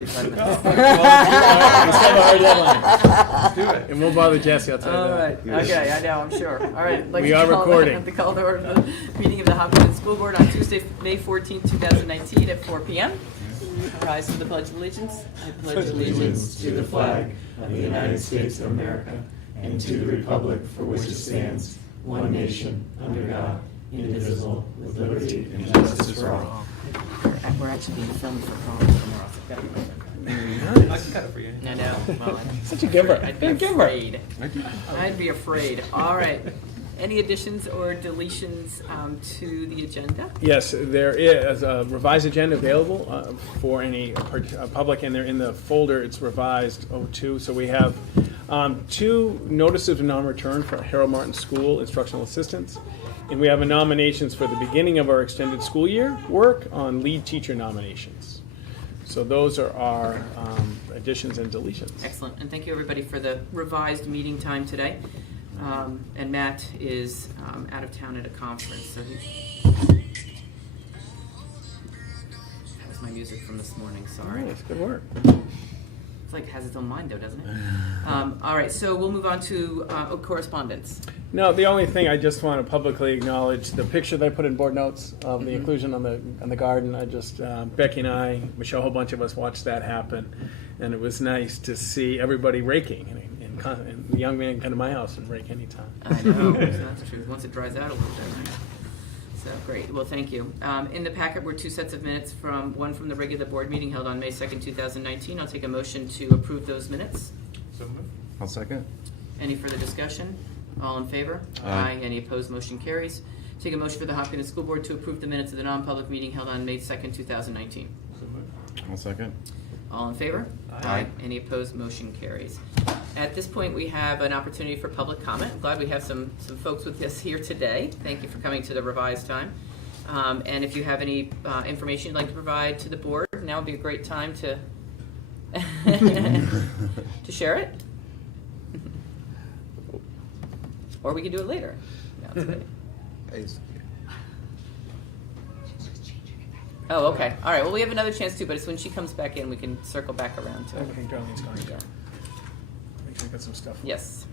Let's have a hard deadline. Do it. And we'll bother Jesse, I'll tell you All that. right, okay, I know, I'm sure. All right. We are recording. To call to order the meeting of the Hopkinton School Board on Tuesday, May 14th, 2019 at 4 p.m. Rise to the Pledge of Allegiance. I pledge allegiance to the flag of the United States of America and to the republic for which it stands, one nation, under God, indivisible, with liberty and justice for all. We're actually being filmed for college tomorrow. I can cut it for you. I know. Well, Such a giver. I'd be You're a giver. afraid. I'd be afraid. All right. Any additions or deletions to the agenda? Yes, there is a revised agenda available for any public, and they're in the folder. It's revised 02. So we have 2 notices of non-return for Harold Martin School instructional assistants, and we have a nominations for the beginning of our extended school year work on lead teacher nominations. So those are our additions and deletions. Excellent. And thank you, everybody, for the revised meeting time today. And Matt is out of town at a conference, so that was my music from this morning, sorry. Nice, good work. It's like it has its own mind, though, doesn't it? All right, so we'll move on to correspondence. No, the only thing I just want to publicly acknowledge the picture they put in board notes of the inclusion on the garden. I just Becky and I, Michelle, a whole bunch of us watched that happen, and it was nice to see everybody raking. And the young man can come to my house and rake anytime. I know, that's true. Once it dries out a little bit, right? So great. Well, thank you. In the packet were 2 sets of minutes, one from the regular board meeting held on May 2nd, 2019. I'll take a motion to approve those minutes. So moved. I'll second. Any further discussion? All in favor? Aye. Any opposed? Motion carries. Take a motion for the Hopkinton School Board to approve the minutes of the non-public meeting held on May 2nd, 2019. So moved. I'll second. All in favor? Aye. Any opposed? Motion carries. At this point, we have an opportunity for public comment. I'm glad we have some folks with us here today. Thank you for coming to the revised time. And if you have any information you'd like to provide to the board, now would be a great time to to share it. Or we can do it later. No, it's okay. Oh, okay. All right. Well, we have another chance too, but it's when she comes back in, we can circle back around to it. Okay, Darlene's going down. Make sure I got some stuff. Yes.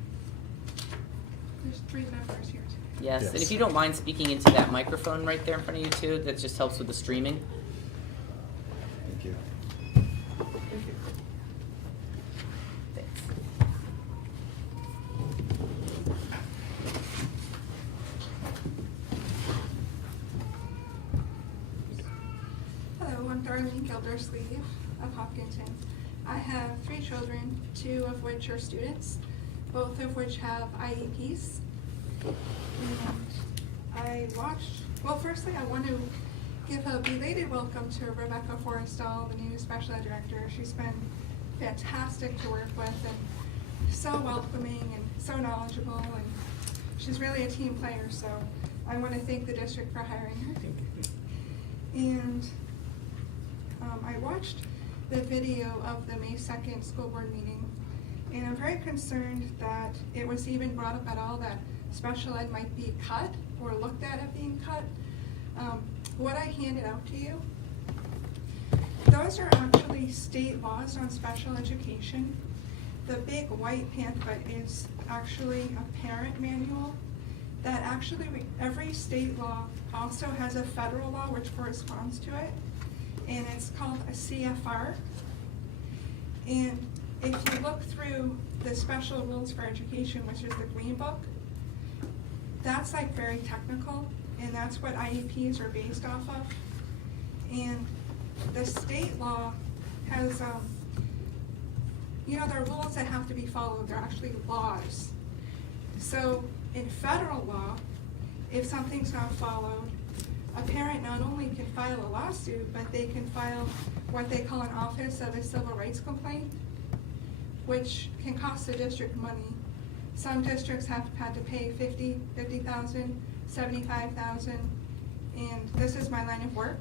There's 3 members here today. Yes. Yes. And if you don't mind speaking into that microphone right there in front of you too, that just helps with the streaming. Thank you. Thanks. Hello, I'm Darlene Gildersleeve of Hopkinton. I have 3 children, 2 of which are students, both of which have IEPs. And firstly, I want to give a belated welcome to Rebecca Forrestal, the new special ed director. She's been fantastic to work with and so welcoming and so knowledgeable, and she's really a team player, so I want to thank the district for hiring her. And I watched the video of the May 2nd school board meeting, and I'm very concerned that it was even brought up at all that special ed might be cut or looked at it being cut. What I handed out to you, those are actually state laws on special education. The big white pamphlet is actually a parent manual that actually every state law also has a federal law which corresponds to it, and it's called a CFR. And if you look through the special rules for education, which is the green book, that's like very technical, and that's what IEPs are based off of. And the state law has, there are rules that have to be followed. They're actually laws. So in federal law, if something's not followed, a parent not only can file a lawsuit, but they can file what they call an office of a civil rights complaint, which can cost the district money. Some districts have had to pay $50,000, $75,000, and this is my line of work.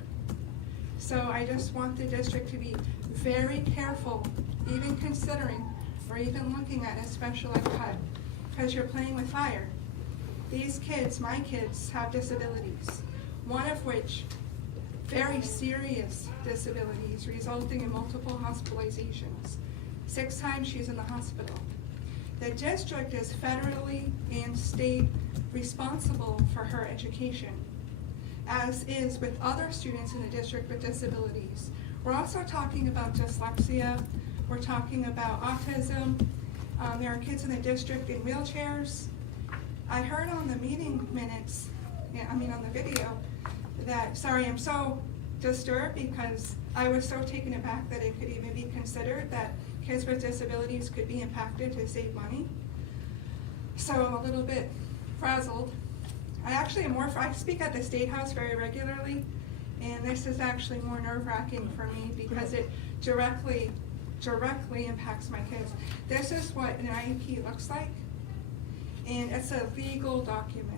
So I just want the district to be very careful, even considering or even looking at a special ed cut, because you're playing with fire. These kids, my kids, have disabilities, one of which very serious disabilities resulting in multiple hospitalizations. 6 times she's in the hospital. The district is federally and state responsible for her education, as is with other students in the district with disabilities. We're also talking about dyslexia, we're talking about autism. There are kids in the district in wheelchairs. I heard on the meeting minutes, on the video, that, sorry, I'm so disturbed because I was so taken aback that it could even be considered that kids with disabilities could be impacted to save money. So I'm a little bit frazzled. I speak at the State House very regularly, and this is actually more nerve-wracking for me because it directly impacts my kids. This is what an IEP looks like, and it's a legal document.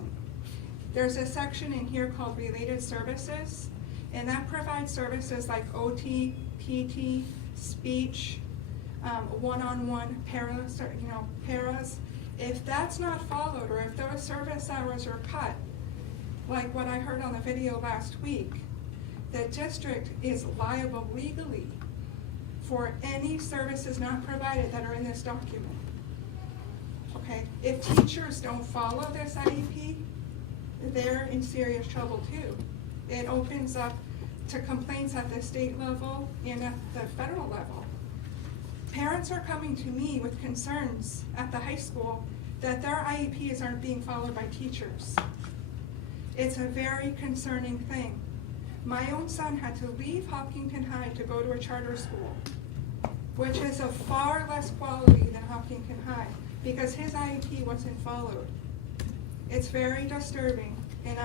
There's a section in here called Related Services, and that provides services like OT, PT, speech, one-on-one paras. If that's not followed, or if those service hours are cut, like what I heard on the video last week, the district is liable legally for any services not provided that are in this document. Okay, if teachers don't follow this IEP, they're in serious trouble too. It opens up to complaints at the state level and at the federal level. Parents are coming to me with concerns at the high school that their IEPs aren't being followed by teachers. It's a very concerning thing. My own son had to leave Hopkinton High to go to a charter school, which is of far less quality than Hopkinton High, because his IEP wasn't followed. It's very disturbing, and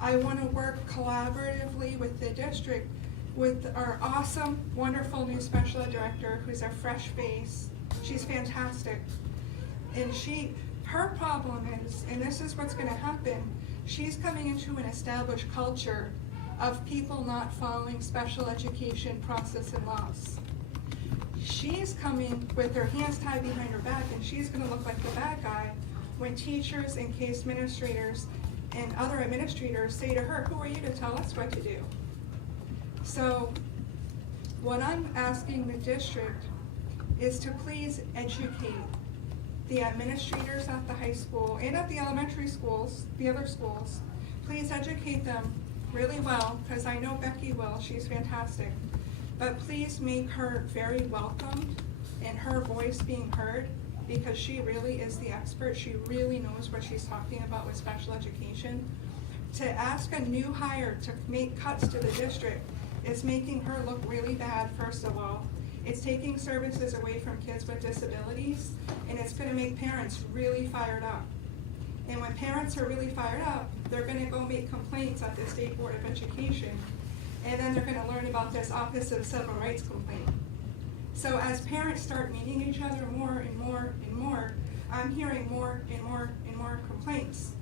I want to work collaboratively with the district, with our awesome, wonderful new special ed director, who's a fresh face. She's fantastic. And her problem is, and this is what's going to happen, she's coming into an established culture of people not following special education process and laws. She's coming with her hands tied behind her back, and she's going to look like the bad guy when teachers and case administrators and other administrators say to her, "Who are you to tell us what to do?" So what I'm asking the district is to please educate the administrators at the high school and at the elementary schools, the other schools. Please educate them really well, because I know Becky will, she's fantastic. But please make her very welcomed and her voice being heard, because she really is the expert. She really knows what she's talking about with special education. To ask a new hire to make cuts to the district is making her look really bad, first of all. It's taking services away from kids with disabilities, and it's going to make parents really fired up. And when parents are really fired up, they're going to go make complaints at the State Board of Education, and then they're going to learn about this Office of Civil Rights complaint. So as parents start meeting each other more and more and more, I'm hearing more and more and more complaints.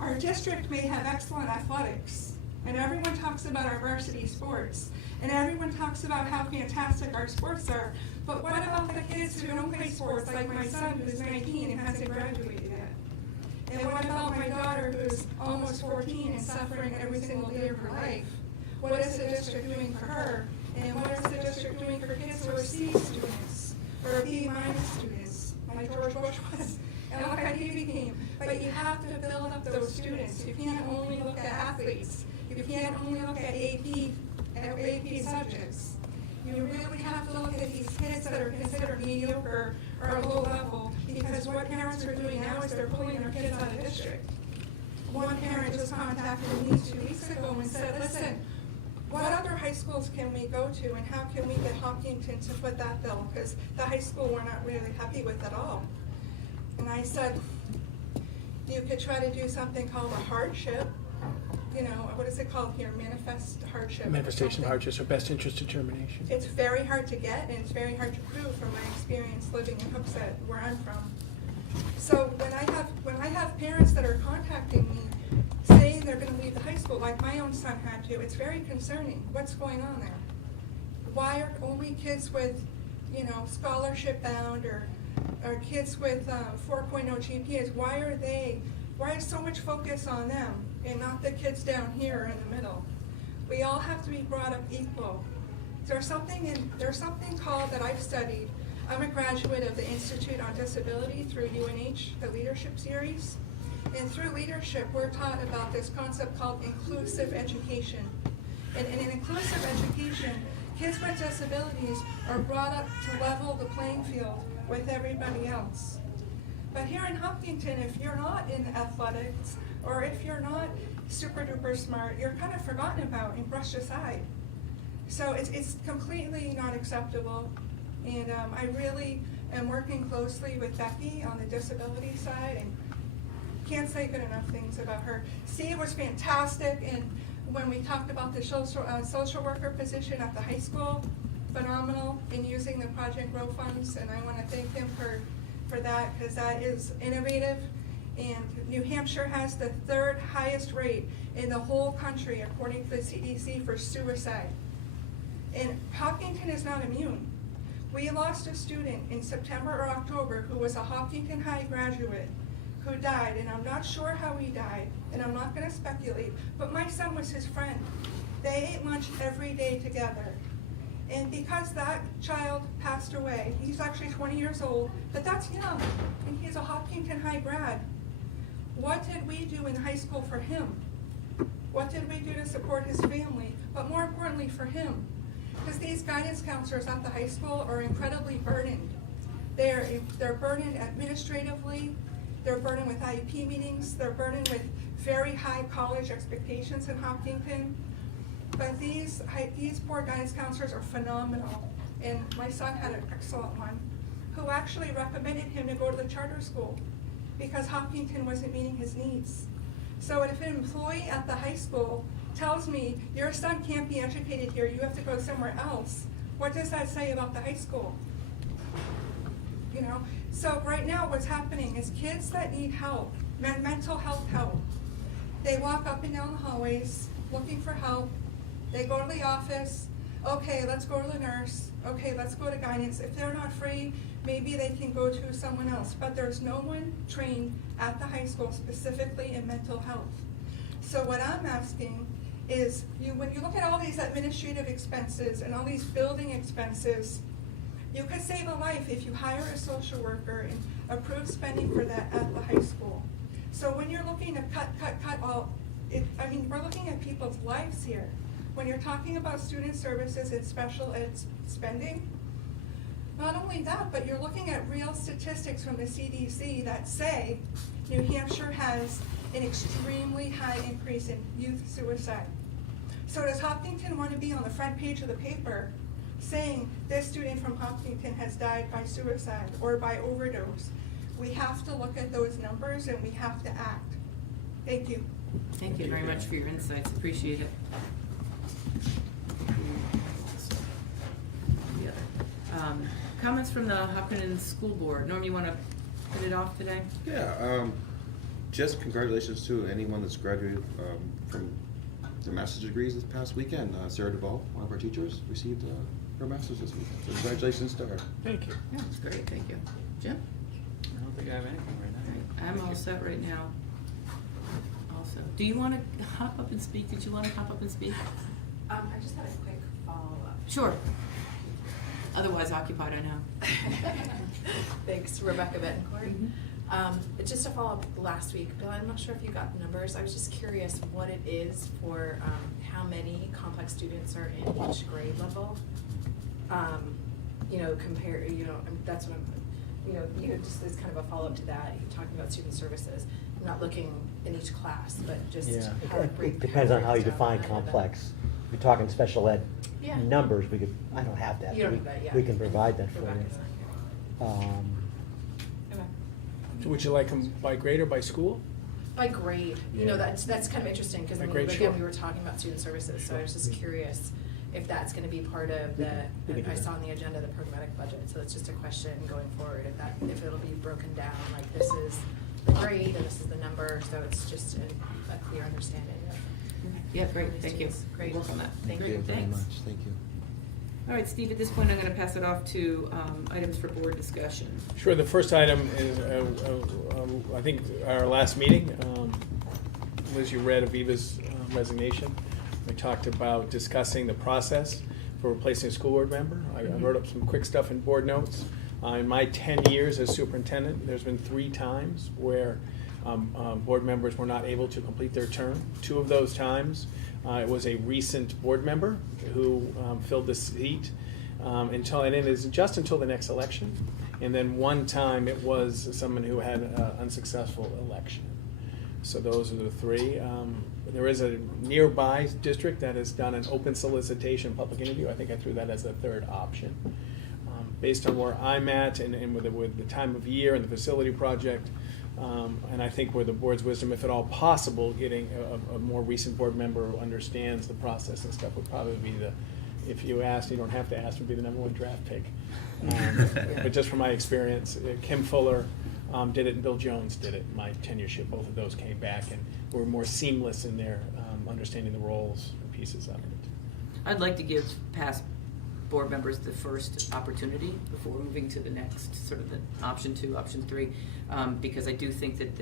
Our district may have excellent athletics, and everyone talks about our varsity sports, and everyone talks about how fantastic our sports are, but what about the kids who don't play sports, like my son who's 19 and hasn't graduated yet? And what about my daughter who's almost 14 and suffering every single day of her life? What is the district doing for her? And what is the district doing for kids who are C students or B- students, like George Bush was, and look how he became? But you have to build up those students. You can't only look at athletes. You can't only look at AP subjects. You really have to look at these kids that are considered mediocre or low level, because what parents are doing now is they're pulling their kids out of district. One parent just contacted me 2 weeks ago and said, "Listen, what other high schools can we go to, and how can we get Hopkinton to foot that bill? Because the high school we're not really happy with at all." And I said, you could try to do something called a hardship. What is it called here? Manifestation of hardship, or best interest determination. It's very hard to get, and it's very hard to prove from my experience living in Hooksett, where I'm from. So when I have parents that are contacting me saying they're going to leave the high school, like my own son had to, it's very concerning. What's going on there? Why are only kids with, scholarship bound or kids with 4.0 GPAs? Why is so much focus on them and not the kids down here in the middle? We all have to be brought up equal. There's something called that I've studied. I'm a graduate of the Institute on Disability through UNH, the Leadership Series. And through leadership, we're taught about this concept called inclusive education. And in inclusive education, kids with disabilities are brought up to level the playing field with everybody else. But here in Hopkinton, if you're not in athletics, or if you're not super duper smart, you're kind of forgotten about and brushed aside. So it's completely not acceptable. And I really am working closely with Becky on the disability side, and can't say good enough things about her. Steve was fantastic, and when we talked about the social worker position at the high school, phenomenal in using the Project Grow funds, and I want to thank him for that, because that is innovative. And New Hampshire has the 3rd highest rate in the whole country, according to the CDC, for suicide. And Hopkinton is not immune. We lost a student in September or October who was a Hopkinton High graduate who died, and I'm not sure how he died, and I'm not going to speculate, but my son was his friend. They ate lunch every day together. And because that child passed away, he's actually 20 years old, but that's young, and he's a Hopkinton High grad. What did we do in high school for him? What did we do to support his family? But more importantly, for him. Because these guidance counselors at the high school are incredibly burdened. They're burdened administratively, they're burdened with IEP meetings, they're burdened with very high college expectations in Hopkinton. But these poor guidance counselors are phenomenal. And my son had an excellent one who actually recommended him to go to the charter school because Hopkinton wasn't meeting his needs. So if an employee at the high school tells me, your son can't be educated here, you have to go somewhere else, what does that say about the high school? You know, so right now what's happening is kids that need help, mental health help, they walk up and down the hallways looking for help. They go to the office, okay, let's go to the nurse, okay, let's go to guidance. If they're not free, maybe they can go to someone else, but there's no one trained at the high school specifically in mental health. So what I'm asking is, when you look at all these administrative expenses and all these building expenses, you could save a life if you hire a social worker and approve spending for that at the high school. So when you're looking to cut, we're looking at people's lives here. When you're talking about student services and special ed spending, not only that, but you're looking at real statistics from the CDC that say New Hampshire has an extremely high increase in youth suicide. So does Hopkinton want to be on the front page of the paper saying this student from Hopkinton has died by suicide or by overdose? We have to look at those numbers and we have to act. Thank you. Thank you very much for your insights, appreciate it. Comments from the Hopkinton School Board. Norm, you want to put it off today? Yeah, just congratulations to anyone that's graduated from their master's degrees this past weekend. Sarah Duvall, one of our teachers, received her master's this weekend. So congratulations to her. Thank you. Yeah, that's great, thank you. Jim? I don't think I have anything right now. I'm all set right now. Also, do you want to hop up and speak? Did you want to hop up and speak? I just had a quick follow-up. Sure. Otherwise occupied, I know. Thanks, Rebecca Betancourt. Mhm. Just to follow up last week, Bill, I'm not sure if you got the numbers. I was just curious what it is for how many complex students are in each grade level. That's what I'm, just as kind of a follow-up to that, you're talking about student services. I'm not looking in each class, but just how It depends on how you define complex. If you're talking special ed Yeah. numbers, I don't have that. You don't have that, yeah. We can provide that for Rebecca's you. not here. Okay. So would you like them by grade or by school? By grade, that's kind of interesting, because By again, grade, sure. we were talking about student services, so I was just Sure. curious if that's gonna be part of We can do I that. saw on the agenda, the programmatic budget, so it's just a question going forward, if it'll be broken down, like this is the grade and this is the number, so it's just a clear understanding of. Yeah, great, thank you. Great. Work on that. Thank Great, you. Very thanks. much. Thank you. All right, Steve, at this point, I'm going to pass it off to items for board discussion. Sure, the first item is, I think, our last meeting. Liz, you read Aviva's resignation. We talked about discussing the process for replacing a school board member. I wrote up some quick stuff in board notes. In my 10 years as superintendent, there's been 3 times where board members were not able to complete their term. 2 of those times, it was a recent board member who filled the seat until it ended just until the next election. And then 1 time it was someone who had an unsuccessful election. So those are the 3. There is a nearby district that has done an open solicitation public interview. I think I threw that as the 3rd option. Based on where I'm at and with the time of year and the facility project, and I think with the board's wisdom, if at all possible, getting a more recent board member who understands the process and stuff would probably be if you asked, you don't have to ask, would be the #1 draft pick. But just from my experience, Kim Fuller did it and Bill Jones did it in my tenureship. Both of those came back and were more seamless in their understanding the roles and pieces of it. I'd like to give past board members the first opportunity before moving to the next, sort of the option 2, option 3, because I do think that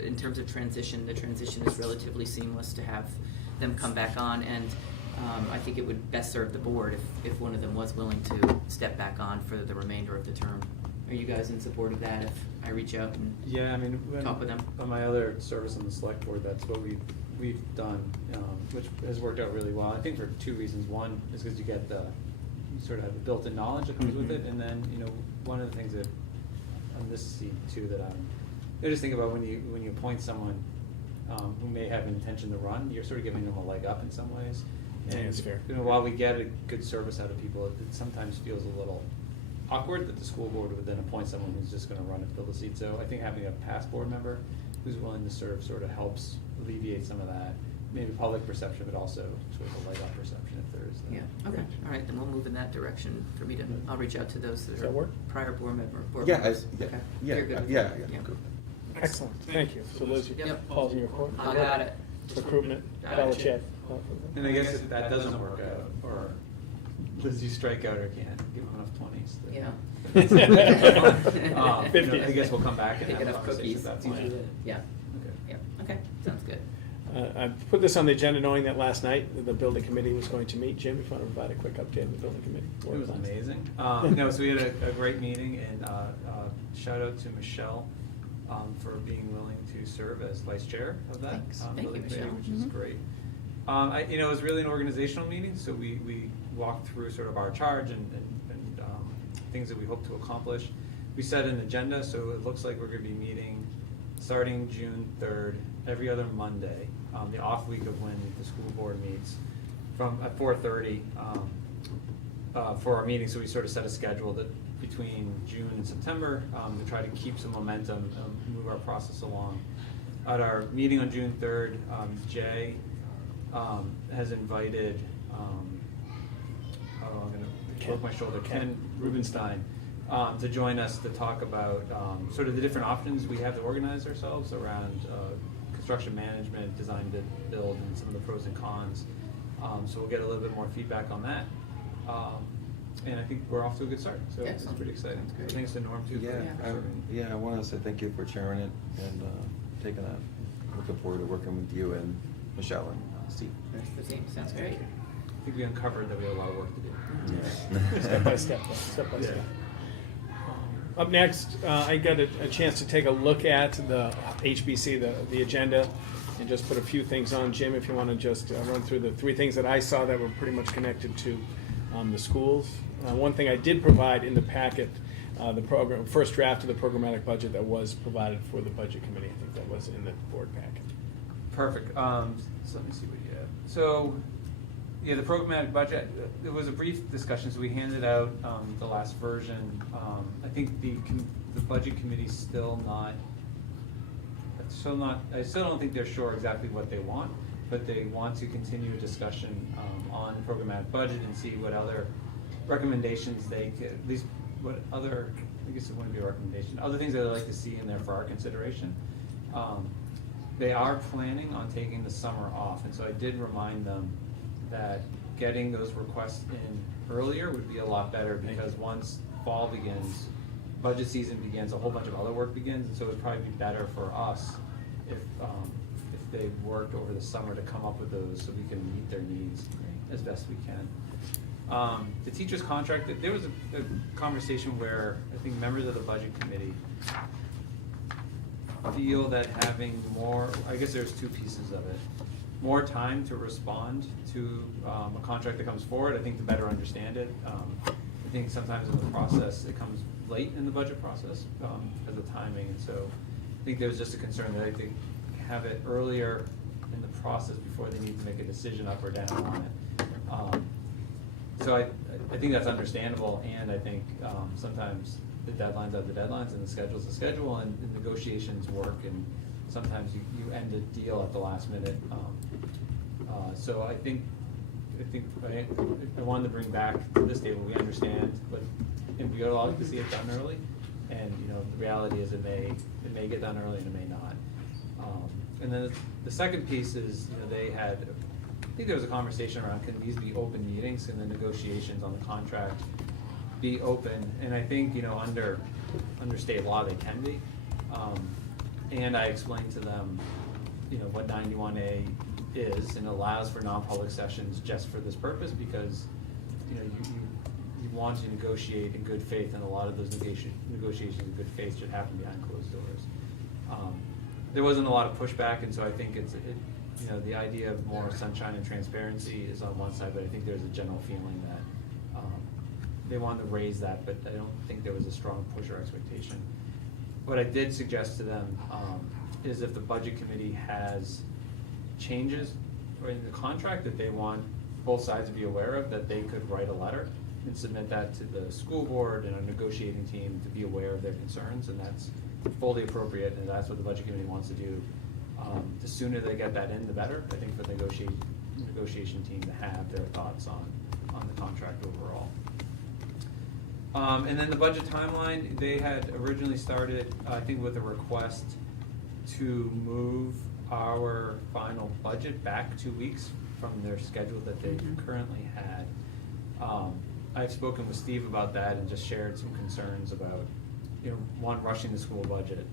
in terms of transition, the transition is relatively seamless to have them come back on, and I think it would best serve the board if one of them was willing to step back on for the remainder of the term. Are you guys in support of that if I reach out and Yeah, I mean, talk with them? On my other service on the select board, that's what we've done, which has worked out really well. I think for 2 reasons. One is because you sort of have the built-in knowledge that comes with it, and then one of the things that on this seat too that I just think about when you appoint someone who may have an intention to run, you're sort of giving them a leg up in some ways. And Yeah, that's fair. While we get a good service out of people, it sometimes feels a little awkward that the school board would then appoint someone who's just going to run and fill the seat. So I think having a past board member who's willing to serve sort of helps alleviate some of that, maybe public perception, but also sort of a leg up perception if there is that. Yeah, okay, all right, then we'll move in that direction for me to, I'll reach out to those Does that that work? are prior board Yeah, members. yeah, Okay. yeah, You're good with yeah, that? yeah, good. Excellent, thank you. So Liz, Yep. Paul's in your court? I got it. Recruitment, Got it. Belichick. And I guess if that doesn't work out, or does you strike out or can't give them enough 20s. Yeah. I guess we'll come back and Take have a enough conversation cookies. at that point. Yeah, yeah, okay, sounds good. I put this on the agenda knowing that last night the building committee was going to meet. Jim, if you want to provide a quick update on the building committee? It was amazing. So we had a great meeting, and shout out to Michelle for being willing to serve as vice chair of that. Thanks. Thank you, building committee, Michelle. which is Mhm. great. It was really an organizational meeting, so we walked through sort of our charge and things that we hope to accomplish. We set an agenda, so it looks like we're going to be meeting starting June 3rd, every other Monday, the off week of when the school board meets, at 4:30 for our meeting. So we sort of set a schedule that between June and September to try to keep some momentum, move our process along. At our meeting on June 3rd, Jay has invited, I'm going to work my shoulder, Ken Rubenstein, to join us to talk about sort of the different options we have to organize ourselves around construction management, design to build, and some of the pros and cons. So we'll get a little bit more feedback on that. And I think we're off to a good start, so it's Excellent. pretty exciting. That's great. Thanks to Norm too. I want to say thank you for chairing it and taking that. Looking forward to working with you and Michelle and Steve. That's the team, sounds great. I think we uncovered that we had a lot of work to do. Step by step, step by step. Up next, I got a chance to take a look at the HBC, the agenda, and just put a few things on. Jim, if you want to just run through the 3 things that I saw that were pretty much connected to the schools. One thing I did provide in the packet, the first draft of the programmatic budget that was provided for the budget committee. I think that was in the board packet. Perfect. So let me see what you have. So, yeah, the programmatic budget, there was a brief discussion, so we handed out the last version. I think the budget committee's still not, I still don't think they're sure exactly what they want, but they want to continue a discussion on programmatic budget and see what other recommendations they could, at least what other, I guess it wouldn't be a recommendation, other things that they'd like to see in there for our consideration. They are planning on taking the summer off, and so I did remind them that getting those requests in earlier would be a lot better, because once fall begins, budget season begins, a whole bunch of other work begins, and so it would probably be better for us if they've worked over the summer to come up with those so we can meet their needs as best we can. The teacher's contract, there was a conversation where I think members of the budget committee feel that having more, I guess there's two pieces of it. More time to respond to a contract that comes forward, I think to better understand it. I think sometimes in the process, it comes late in the budget process because of timing, and so I think there's just a concern that I think have it earlier in the process before they need to make a decision up or down on it. So I think that's understandable, and I think sometimes the deadlines are the deadlines and the schedule's the schedule, and negotiations work, and sometimes you end a deal at the last minute. So I think I wanted to bring back to this table, we understand, but and we would like to see it done early, and the reality is it may get done early and it may not. And then the second piece is they had, I think there was a conversation around, can these be open meetings, and the negotiations on the contract be open? And I think under state law they can be. And I explained to them what 91A is, and allows for non-public sessions just for this purpose, because you want to negotiate in good faith, and a lot of those negotiations in good faith should happen behind closed doors. There wasn't a lot of pushback, and so I think the idea of more sunshine and transparency is on one side, but I think there's a general feeling that they wanted to raise that, but I don't think there was a strong push or expectation. What I did suggest to them is if the budget committee has changes in the contract that they want both sides to be aware of, that they could write a letter and submit that to the school board and a negotiating team to be aware of their concerns, and that's fully appropriate, and that's what the budget committee wants to do. The sooner they get that in, the better, I think, for the negotiation team to have their thoughts on the contract overall. And then the budget timeline, they had originally started, I think, with a request to move our final budget back 2 weeks from their schedule that they currently had. I've spoken with Steve about that and just shared some concerns about, one, rushing the school budget,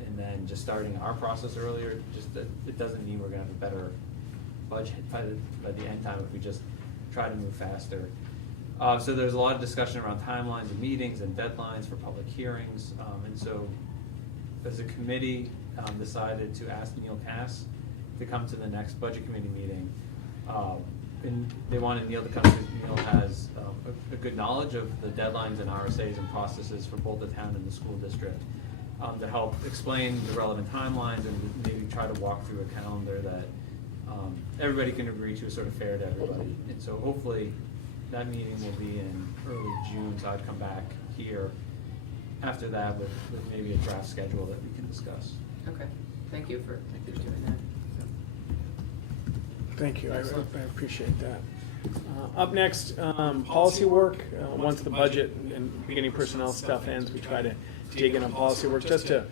and then just starting our process earlier. Just that it doesn't mean we're gonna have a better budget by the end time if we just try to move faster. So there's a lot of discussion around timelines and meetings and deadlines for public hearings, and so as a committee decided to ask Neil Cass to come to the next budget committee meeting, and they wanted Neil to come because Neil has a good knowledge of the deadlines and RSAs and processes for both the town and the school district, to help explain the relevant timelines and maybe try to walk through a calendar that everybody can agree to, is sort of fair to everybody. And so hopefully that meeting will be in early June, so I'd come back here after that with maybe a draft schedule that we can discuss. Okay, thank you for doing that. Thank you, I appreciate that. Up next, policy work. Once the budget and beginning personnel stuff ends, we try to dig in on policy work. Just to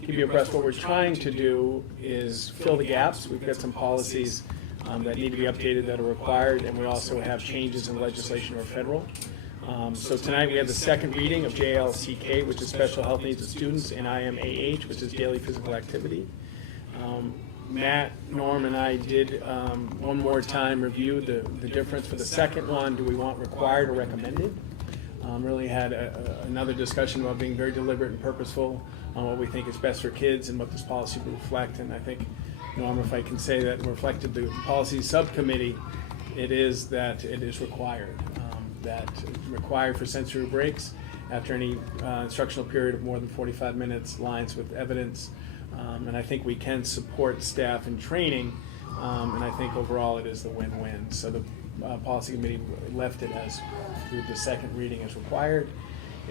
give you abreast, what we're trying to do is fill the gaps. We've got some policies that need to be updated that are required, and we also have changes in legislation or federal. So tonight we have the second reading of JLCK, which is Special Health Needs of Students, and IMAH, which is Daily Physical Activity. Matt, Norm, and I did one more time review the difference for the second one. Do we want required or recommended? Really had another discussion about being very deliberate and purposeful on what we think is best for kids and what this policy will reflect. And I think, Norm, if I can say that reflected the policy subcommittee, it is that it is required. That required for sensory breaks after any instructional period of more than 45 minutes, lines with evidence. And I think we can support staff in training, and I think overall it is the win-win. So the policy committee left it as through the second reading as required.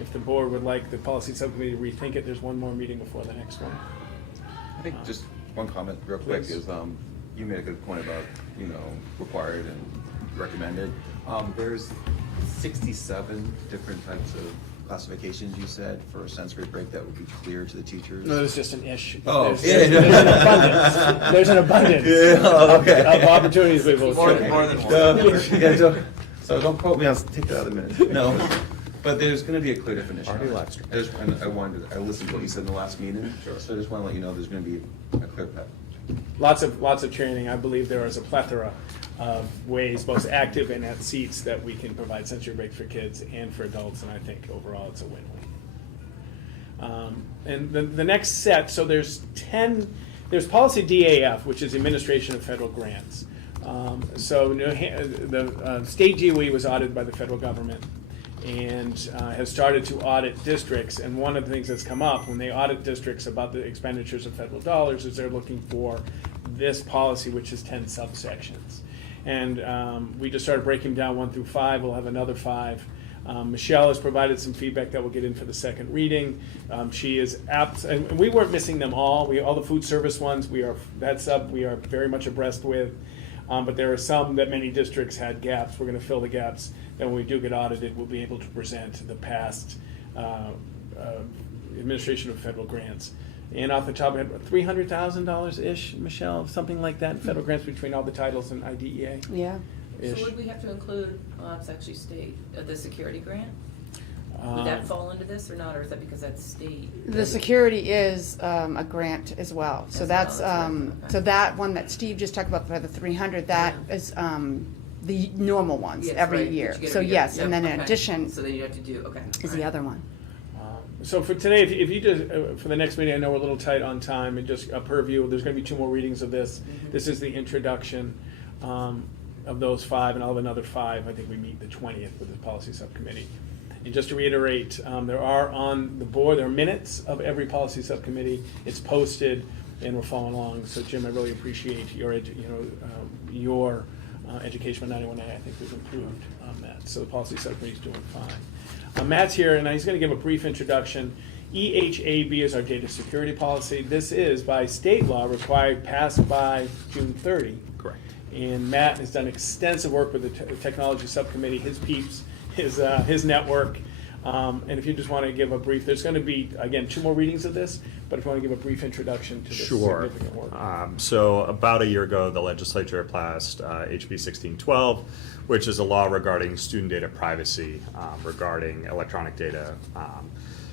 If the board would like the policy subcommittee to rethink it, there's one more meeting before the next one. I think just one comment real quick Please. is you made a good point about required and recommended. There's 67 different types of classifications you said for a sensory break that would be clear to the teachers. No, there's just an issue. Oh, there's an abundance. There's an abundance of opportunities we will More than one. So don't quote me, I'll take that out of the minute. No, but there's going to be a clear definition. I listened to what you said in the last meeting, so I just want to let you know there's going to be a clear lots of training. I believe there is a plethora of ways, both active and at seats, that we can provide sensory breaks for kids and for adults, and I think overall it's a win-win. And the next set, so there's policy DAF, which is Administration of Federal Grants. So the state GOE was audited by the federal government and has started to audit districts. And one of the things that's come up when they audit districts about the expenditures of federal dollars is they're looking for this policy, which is 10 subsections. And we just started breaking down 1 through 5. We'll have another 5. Michelle has provided some feedback that we'll get in for the second reading. She is apt, and we weren't missing them all. All the food service ones, we are very much abreast with. But there are some that many districts had gaps. We're going to fill the gaps. Then when we do get audited, we'll be able to present the past administration of federal grants. And off the top of my head, $300,000-ish, Michelle, something like that, federal grants between all the titles and IDEA. Yeah. So would we have to include, it's actually state, the security grant? Would that fall into this or not, or is that because that's state? The security is a grant as well. So As that's, well, okay. so that one that Steve just talked about for the 300, that is the normal ones Yes, every right, year. that you get So every year. yes, and Yep, then in okay. addition So then you have to do, okay. is the other one. So for today, if you just, for the next meeting, I know we're a little tight on time, and just a purview, there's going to be 2 more readings of this. This is the introduction of those 5, and I'll have another 5. I think we meet the 20th with the policy subcommittee. And just to reiterate, there are on the board, there are minutes of every policy subcommittee. It's posted, and we're following along. So Jim, I really appreciate your education on 91A. I think we've improved on that. So the policy subcommittee's doing fine. Matt's here, and he's going to give a brief introduction. EHAB is our data security policy. This is, by state law, required passed by June 30. Correct. And Matt has done extensive work with the technology subcommittee, his peeps, his network. And if you just want to give a brief, there's going to be, again, 2 more readings of this, but if you want to give a brief introduction to this Sure. significant work. So about a year ago, the legislature passed HB 1612, which is a law regarding student data privacy, regarding electronic data.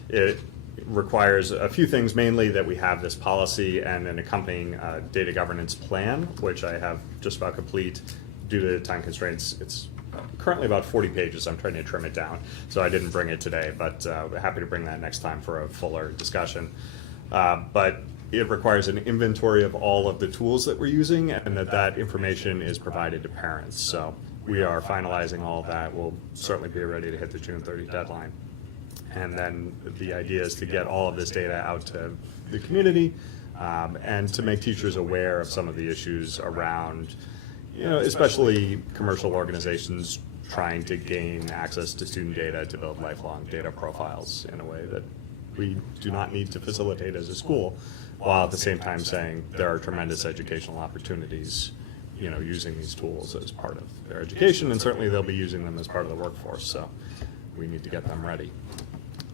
It requires a few things, mainly that we have this policy and an accompanying data governance plan, which I have just about complete. Due to time constraints, it's currently about 40 pages. I'm trying to trim it down, so I didn't bring it today, but happy to bring that next time for a fuller discussion. But it requires an inventory of all of the tools that we're using, and that information is provided to parents. So we are finalizing all of that. We'll certainly be ready to hit the June 30 deadline. And then the idea is to get all of this data out to the community and to make teachers aware of some of the issues around, especially commercial organizations trying to gain access to student data to build lifelong data profiles in a way that we do not need to facilitate as a school, while at the same time saying there are tremendous educational opportunities, using these tools as part of their education, and certainly they'll be using them as part of the workforce, so we need to get them ready.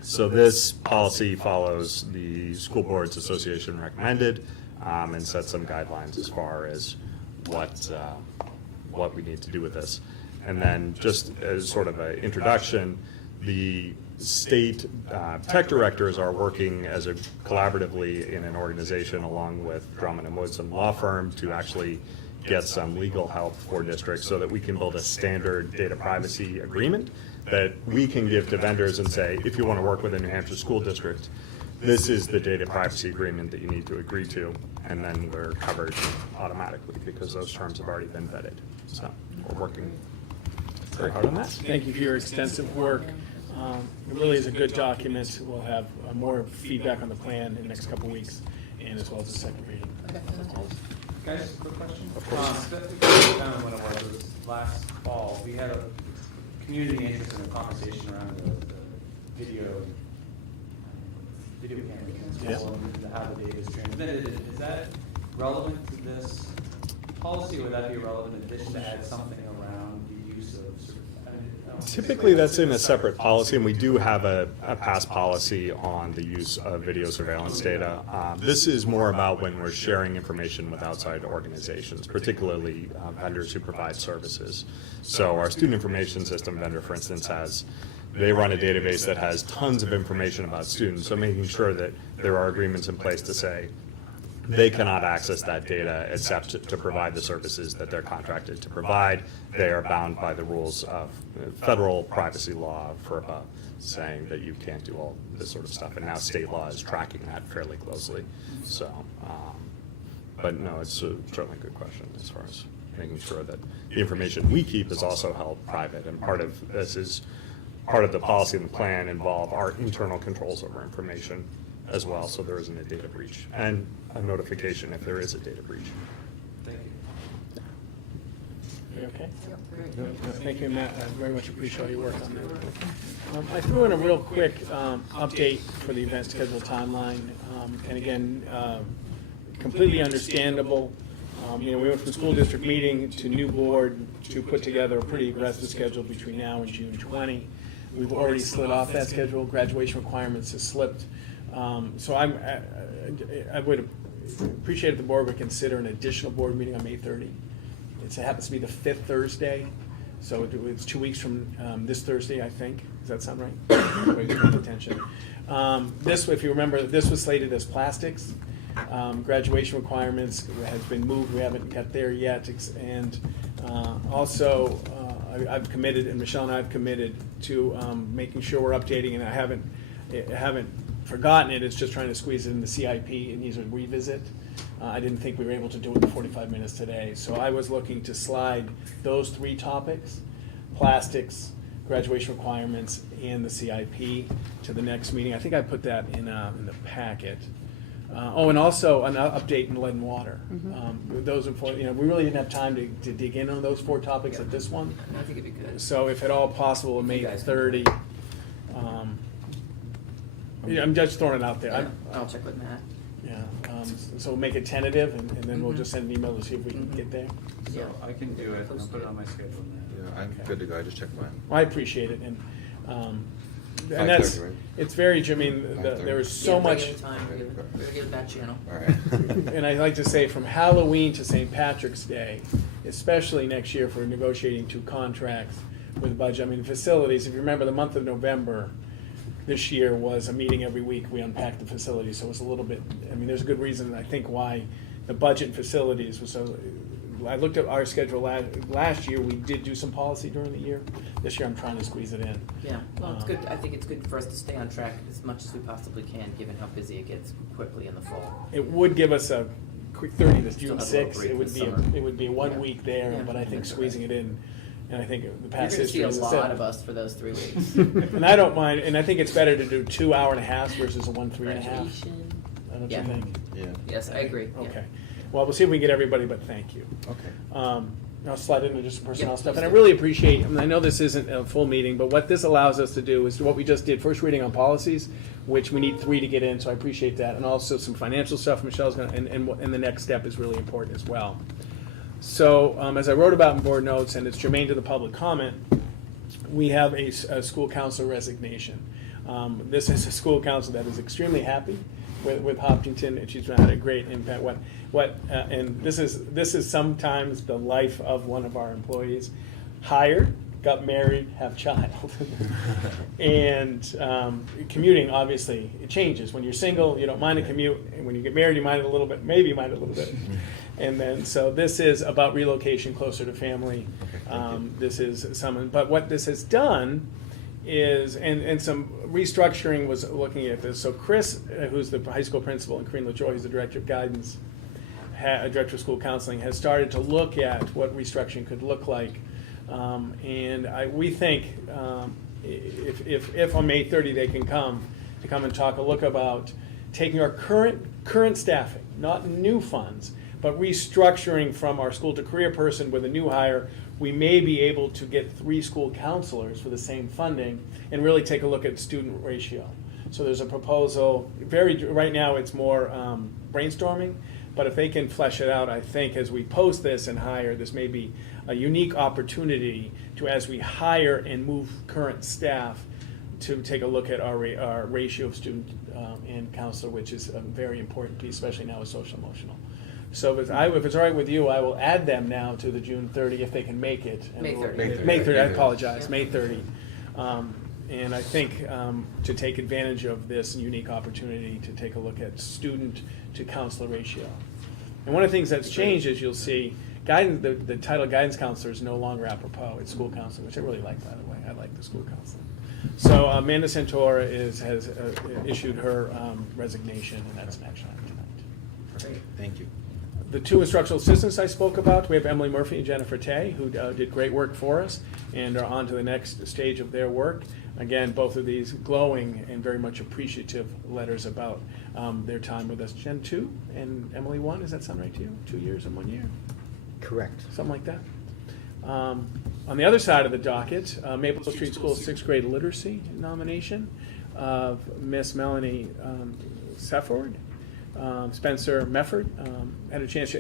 So this policy follows the School Boards Association recommended and sets some guidelines as far as what we need to do with this. And then just as sort of an introduction, the state tech directors are working as a collaboratively in an organization along with Drummond & Woodson law firm to actually get some legal help for districts so that we can build a standard data privacy agreement that we can give to vendors and say, if you want to work with a New Hampshire school district, this is the data privacy agreement that you need to agree to, and then we're covered automatically because those terms have already been vetted. So we're working very hard on that. Thank you for your extensive work. It really is a good document. We'll have more feedback on the plan in the next couple of weeks, and as well as the second reading. Can I ask a quick question? Of course. When it was last fall, we had a community interest in a conversation around the video camera control and how the data is transmitted. Is that relevant to this policy, or would that be a relevant addition to add something around the use of sort of, Typically, that's in a separate policy, and we do have a past policy on the use of video surveillance data. This is more about when we're sharing information with outside organizations, particularly vendors who provide services. So our student information system vendor, for instance, they run a database that has tons of information about students, so making sure that there are agreements in place to say, they cannot access that data except to provide the services that they're contracted to provide. They are bound by the rules of federal privacy law, FERPA, saying that you can't do all this sort of stuff. And now state law is tracking that fairly closely. So, but no, it's certainly a good question as far as making sure that the information we keep is also held private. And part of this is, part of the policy and the plan involve our internal controls over information as well, so there isn't a data breach, and a notification if there is a data breach. Thank you. You okay? Great. Thank you, Matt. I very much appreciate your work on that. I threw in a real quick update for the event schedule timeline. And again, completely understandable. We went from school district meeting to new board to put together a pretty aggressive schedule between now and June 20. We've already slid off that schedule. Graduation requirements have slipped. So I would appreciate if the board would consider an additional board meeting on May 30. It happens to be the 5th Thursday, so it's 2 weeks from this Thursday, I think. Does that sound right? Everybody's paying attention. This, if you remember, this was slated as plastics. Graduation requirements has been moved. We haven't got there yet. And also, I've committed, and Michelle and I have committed to making sure we're updating, and I haven't forgotten it. It's just trying to squeeze it in the CIP and needs a revisit. I didn't think we were able to do it in 45 minutes today. So I was looking to slide those 3 topics, plastics, graduation requirements, and the CIP to the next meeting. I think I put that in the packet. And also an update in lead and water. Those are, we really didn't have time to dig in on those 4 topics at this one. I think it'd be good. So if at all possible, May You guys can- 30. I'm just throwing it out there. Yeah, I'll check with Matt. So we'll make it tentative, and then we'll just send an email to see if we can get there. So Yeah. I can do it, I'll put it on my schedule now. Yeah, I'm good to go, I just checked mine. Well, I appreciate it, and 5:30, that's, right? it's very, I mean, 5:30. there is so Yeah, much. regular time, regular bat channel. All right. And I'd like to say from Halloween to St. Patrick's Day, especially next year for negotiating 2 contracts with budget. I mean, facilities, if you remember, the month of November this year was a meeting every week. We unpacked the facilities, so it was a little bit, I mean, there's a good reason, I think, why the budget and facilities was so. I looked at our schedule last year. We did do some policy during the year. This year, I'm trying to squeeze it in. Yeah, well, it's good, I think it's good for us to stay on track as much as we possibly can, given how busy it gets quickly in the fall. It would give us a quick 30 to Still June have a little 6th. break It would this be summer. it would be 1 Yeah. week there, Yeah, but I think that's squeezing okay. it in, and I think the You're past gonna see history a is lot of us for those 3 weeks. And I don't mind, and I think it's better to do 2 hour-and-a-halves versus a 1 3.5. Graduation. I don't Yeah. you think? Yeah. Yes, I agree. yeah. Okay. Well, we'll see if we can get everybody, but thank you. Okay. I'll slide into just some personnel Yep, stuff, please and I do. really appreciate, I mean, I know this isn't a full meeting, but what this allows us to do is what we just did, first reading on policies, which we need 3 to get in, so I appreciate that, and also some financial stuff Michelle's gonna, and the next step is really important as well. So, as I wrote about in board notes, and it's germane to the public comment, we have a school council resignation. This is a school council that is extremely happy with Hopkinton, and she's had a great impact. And this is sometimes the life of one of our employees. Hired, got married, have child. And commuting, obviously, it changes. When you're single, you don't mind a commute, and when you get married, you mind it a little bit, maybe you mind it a little bit. And then, so this is about relocation closer to family. This is someone, but what this has done is, and some restructuring was looking at this. So Chris, who's the high school principal, and Corinne LaJoy, who's the director of guidance, director of school counseling, has started to look at what restructuring could look like. We think if on May 30 they can come and talk, look about taking our current staffing, not new funds, but restructuring from our school to career person with a new hire. We may be able to get 3 school counselors for the same funding and really take a look at student ratio. So there's a proposal, right now it's more brainstorming, but if they can flesh it out, I think as we post this and hire, this may be a unique opportunity to, as we hire and move current staff, to take a look at our ratio of student and counselor, which is a very important piece, especially now with social emotional. So if it's all right with you, I will add them now to the June 30 if they can make it. And May 30. May 30, I Yeah. apologize, Yeah. May 30. And I think to take advantage of this unique opportunity to take a look at student to counselor ratio. And one of the things that's changed is you'll see guidance, the title guidance counselor is no longer apropos. It's school counselor, which I really like, by the way. I like the school counselor. So Amanda Santora has issued her resignation, and that's an action item tonight. Great. Thank you. The two instructional assistants I spoke about, we have Emily Murphy and Jennifer Tay, who did great work for us and are on to the next stage of their work. Again, both of these glowing and very much appreciative letters about their time with us. Jen 2 and Emily 1, does that sound right to you? 2 years and 1 year? Correct. Something like that. On the other side of the docket, Maple Street School's 6th grade literacy nomination of Miss Melanie Sefford. Spencer Mefford had a chance.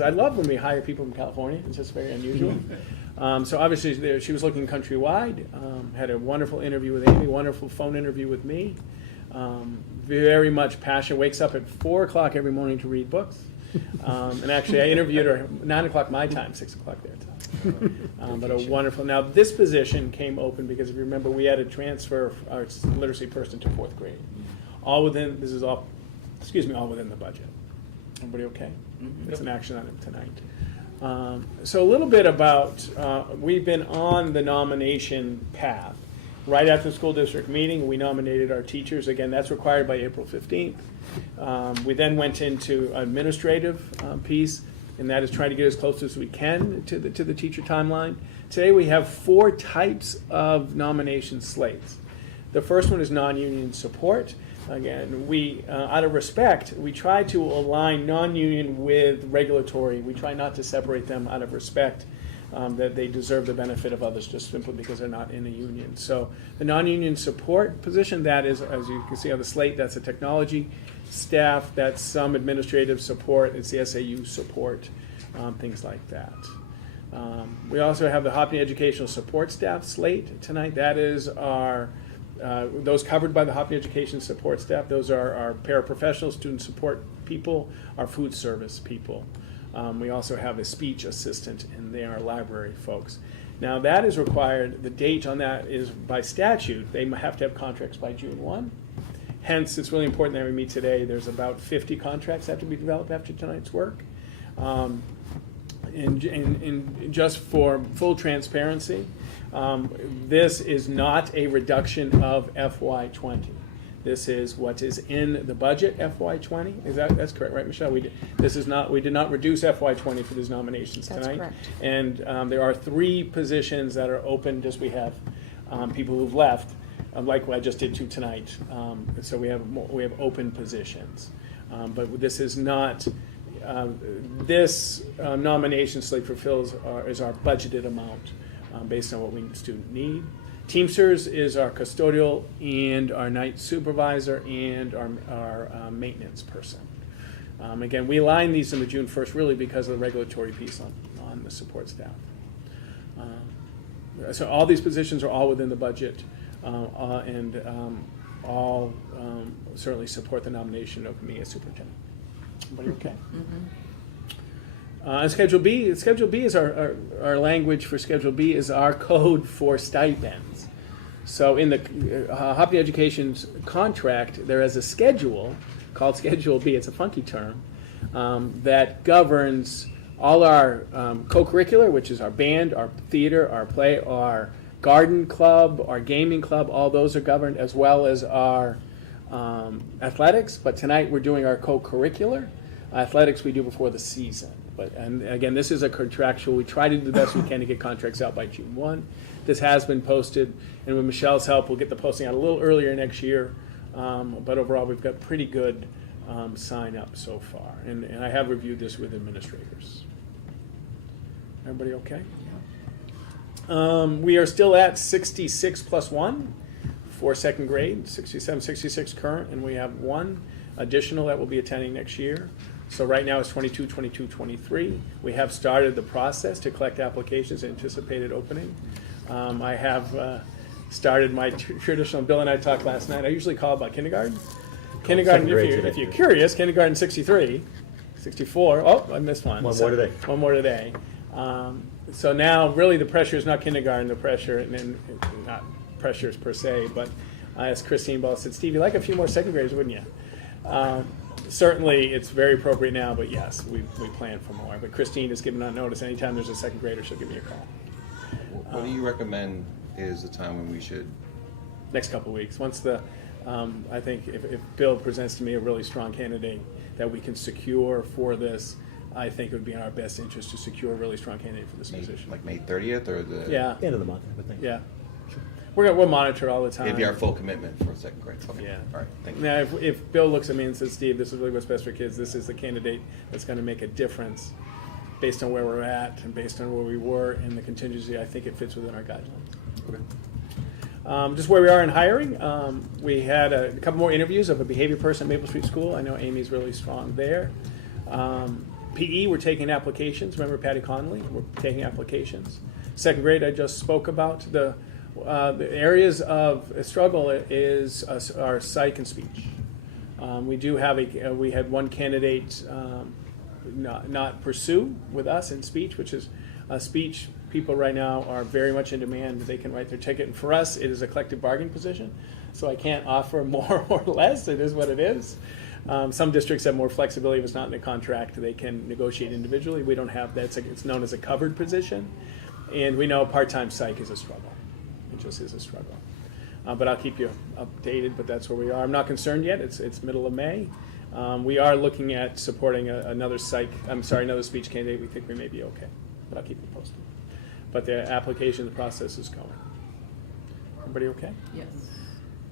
I love when we hire people from California. It's just very unusual. So obviously she was looking countrywide. Had a wonderful interview with Amy, wonderful phone interview with me. Very much passionate. Wakes up at 4 o'clock every morning to read books. And actually, I interviewed her 9 o'clock my time, 6 o'clock their time. But a wonderful. Now this position came open because if you remember, we had to transfer our literacy person to 4th grade. All within the budget. Everybody okay? It's an action item tonight. So a little bit about, we've been on the nomination path. Right after the school district meeting, we nominated our teachers. Again, that's required by April 15th. We then went into administrative piece, and that is trying to get as close as we can to the teacher timeline. Today we have 4 types of nomination slates. The first one is non-union support. Again, we, out of respect, we try to align non-union with regulatory. We try not to separate them out of respect, that they deserve the benefit of others just simply because they're not in a union. So the non-union support position, that is, as you can see on the slate, that's a technology staff, that's some administrative support, it's the SAU support, things like that. We also have the Hopkinton Educational Support Staff slate tonight. That is our those covered by the Hopkinton Education Support Staff. Those are our paraprofessionals, student support people, our food service people. We also have a speech assistant, and they are library folks. Now that is required, the date on that is by statute, they have to have contracts by June 1. Hence, it's really important that we meet today. There's about 50 contracts that have to be developed after tonight's work. And just for full transparency, this is not a reduction of FY20. This is what is in the budget FY20. That's correct, right, Michelle? We did not reduce FY20 for these nominations tonight. That's correct. And there are 3 positions that are open. Just we have people who've left, like I just did 2 tonight. So we have open positions. But this is not. This nomination slate fulfills is our budgeted amount based on what we student need. Teamsters is our custodial and our night supervisor and our maintenance person. Again, we align these in the June 1st really because of the regulatory piece on the support staff. So all these positions are all within the budget and all certainly support the nomination of me as superintendent. Everybody okay? Schedule B is our language for Schedule B is our code for stipends. So in the Hopkinton Education's contract, there is a schedule called Schedule B. It's a funky term that governs all our co-curricular, which is our band, our theater, our play, our garden club, our gaming club. All those are governed, as well as our athletics. But tonight we're doing our co-curricular. Athletics we do before the season. And again, this is a contractual. We try to do the best we can to get contracts out by June 1. This has been posted, and with Michelle's help, we'll get the posting out a little earlier next year. But overall, we've got pretty good sign up so far. And I have reviewed this with administrators. Everybody okay? Yeah. We are still at 66 plus 1 for 2nd grade, 67, 66 current, and we have 1 additional that will be attending next year. So right now it's 22, 22, 23. We have started the process to collect applications, anticipated opening. I have started my traditional, Bill and I talked last night, I usually call about kindergarten. Kindergarten, if you're curious, kindergarten 63, 64, oh, I missed one. One more today. One more today. So now really the pressure is not kindergarten, the pressure, and not pressures per se, but I asked Christine Ball, said, Steve, you'd like a few more second graders, wouldn't you? Certainly, it's very appropriate now, but yes, we plan for more. But Christine has given out notice. Anytime there's a second grader, she'll give me a call. What do you recommend is the time when we should? Next couple of weeks. Once I think if Bill presents to me a really strong candidate that we can secure for this, I think it would be in our best interest to secure a really strong candidate for this position. Like May 30th or the? Yeah. End of the month, I would think. Yeah. We'll monitor all the time. It'd be our full commitment for second grade. Okay. Yeah. All right, thank you. Now, if Bill looks at me and says, Steve, this is really what's best for kids, this is the candidate that's going to make a difference based on where we're at and based on where we were in the contingency, I think it fits within our guidelines. Okay. Just where we are in hiring, we had a couple more interviews of a behavior person at Maple Street School. I know Amy's really strong there. PE, we're taking applications. Remember Patty Conley? We're taking applications. Second grade, I just spoke about. The areas of struggle is our psych and speech. We do have we had one candidate not pursue with us in speech, which is speech. People right now are very much in demand. They can write their ticket, and for us, it is a collective bargaining position. So I can't offer more or less. It is what it is. Some districts have more flexibility. If it's not in the contract, they can negotiate individually. We don't have that. It's known as a covered position, and we know part-time psych is a struggle. It just is a struggle. But I'll keep you updated. But that's where we are. I'm not concerned yet. It's middle of May. We are looking at supporting another speech candidate. We think we may be okay, but I'll keep you posted. But the application process is going. Everybody okay? Yes.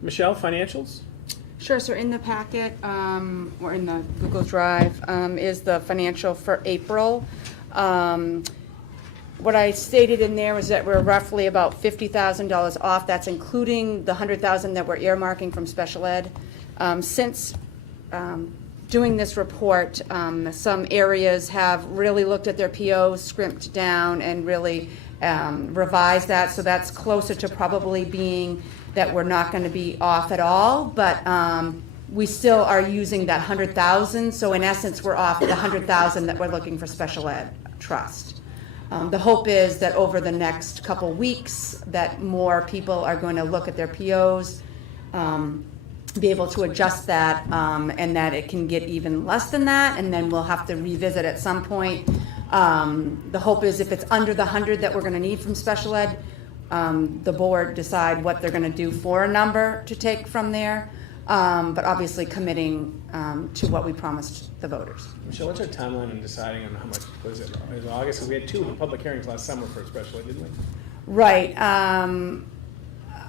Michelle, financials? Sure, so in the packet, or in the Google Drive, is the financial for April. What I stated in there was that we're roughly about $50,000 off. That's including the $100,000 that we're earmarking from special ed. Since doing this report, some areas have really looked at their POs, scrimped down, and really revised that. So that's closer to probably being that we're not going to be off at all, but we still are using that $100,000. So in essence, we're off the $100,000 that we're looking for special ed trust. The hope is that over the next couple weeks, that more people are going to look at their POs, be able to adjust that, and that it can get even less than that, and then we'll have to revisit at some point. The hope is if it's under the 100 that we're going to need from special ed, the board decide what they're going to do for a number to take from there, but obviously committing to what we promised the voters. Michelle, what's our timeline on deciding on how much was it? Is it August? 'Cause we had 2 public hearings last summer for special ed, didn't we? Right.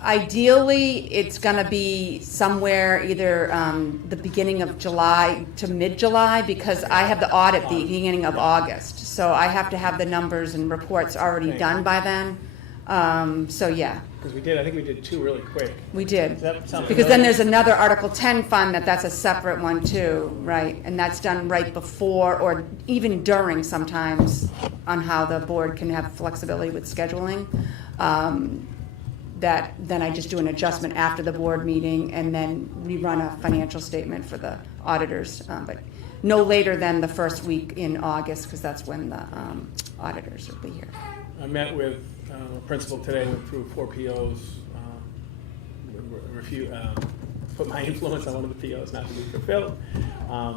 Ideally, it's going to be somewhere either the beginning of July to mid-July, because I have the audit the beginning of August. So I have to have the numbers and reports already done by then. So yeah, Because I think we did 2 really quick. we did. Does that sound Because then familiar? there's another Article 10 fund that's a separate one too, right? And that's done right before or even during sometimes on how the board can have flexibility with scheduling. That then I just do an adjustment after the board meeting and then rerun a financial statement for the auditors. But no later than the first week in August, because that's when the auditors will be here. I met with a principal today, went through 4 POs, put my influence on one of the POs not to be fulfilled.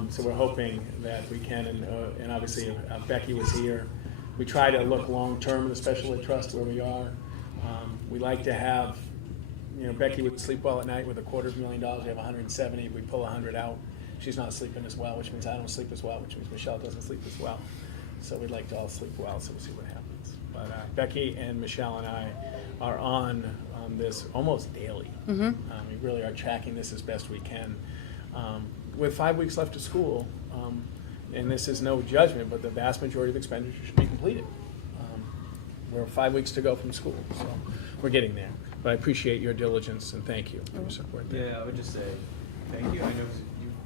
So we're hoping that we can, and obviously Becky was here. We try to look long-term in the special ed trust where we are. We like to have, Becky would sleep well at night with $250,000. We have 170. If we pull 100 out, she's not sleeping as well, which means I don't sleep as well, which means Michelle doesn't sleep as well. So we'd like to all sleep well, so we'll see what happens. But Becky and Michelle and I are on this almost daily. Mm-hmm. We really are tracking this as best we can. With 5 weeks left of school, and this is no judgment, but the vast majority of expenditure should be completed. We're 5 weeks to go from school, so we're getting there. But I appreciate your diligence and thank you for your support there. Yeah, I would just say thank you. I know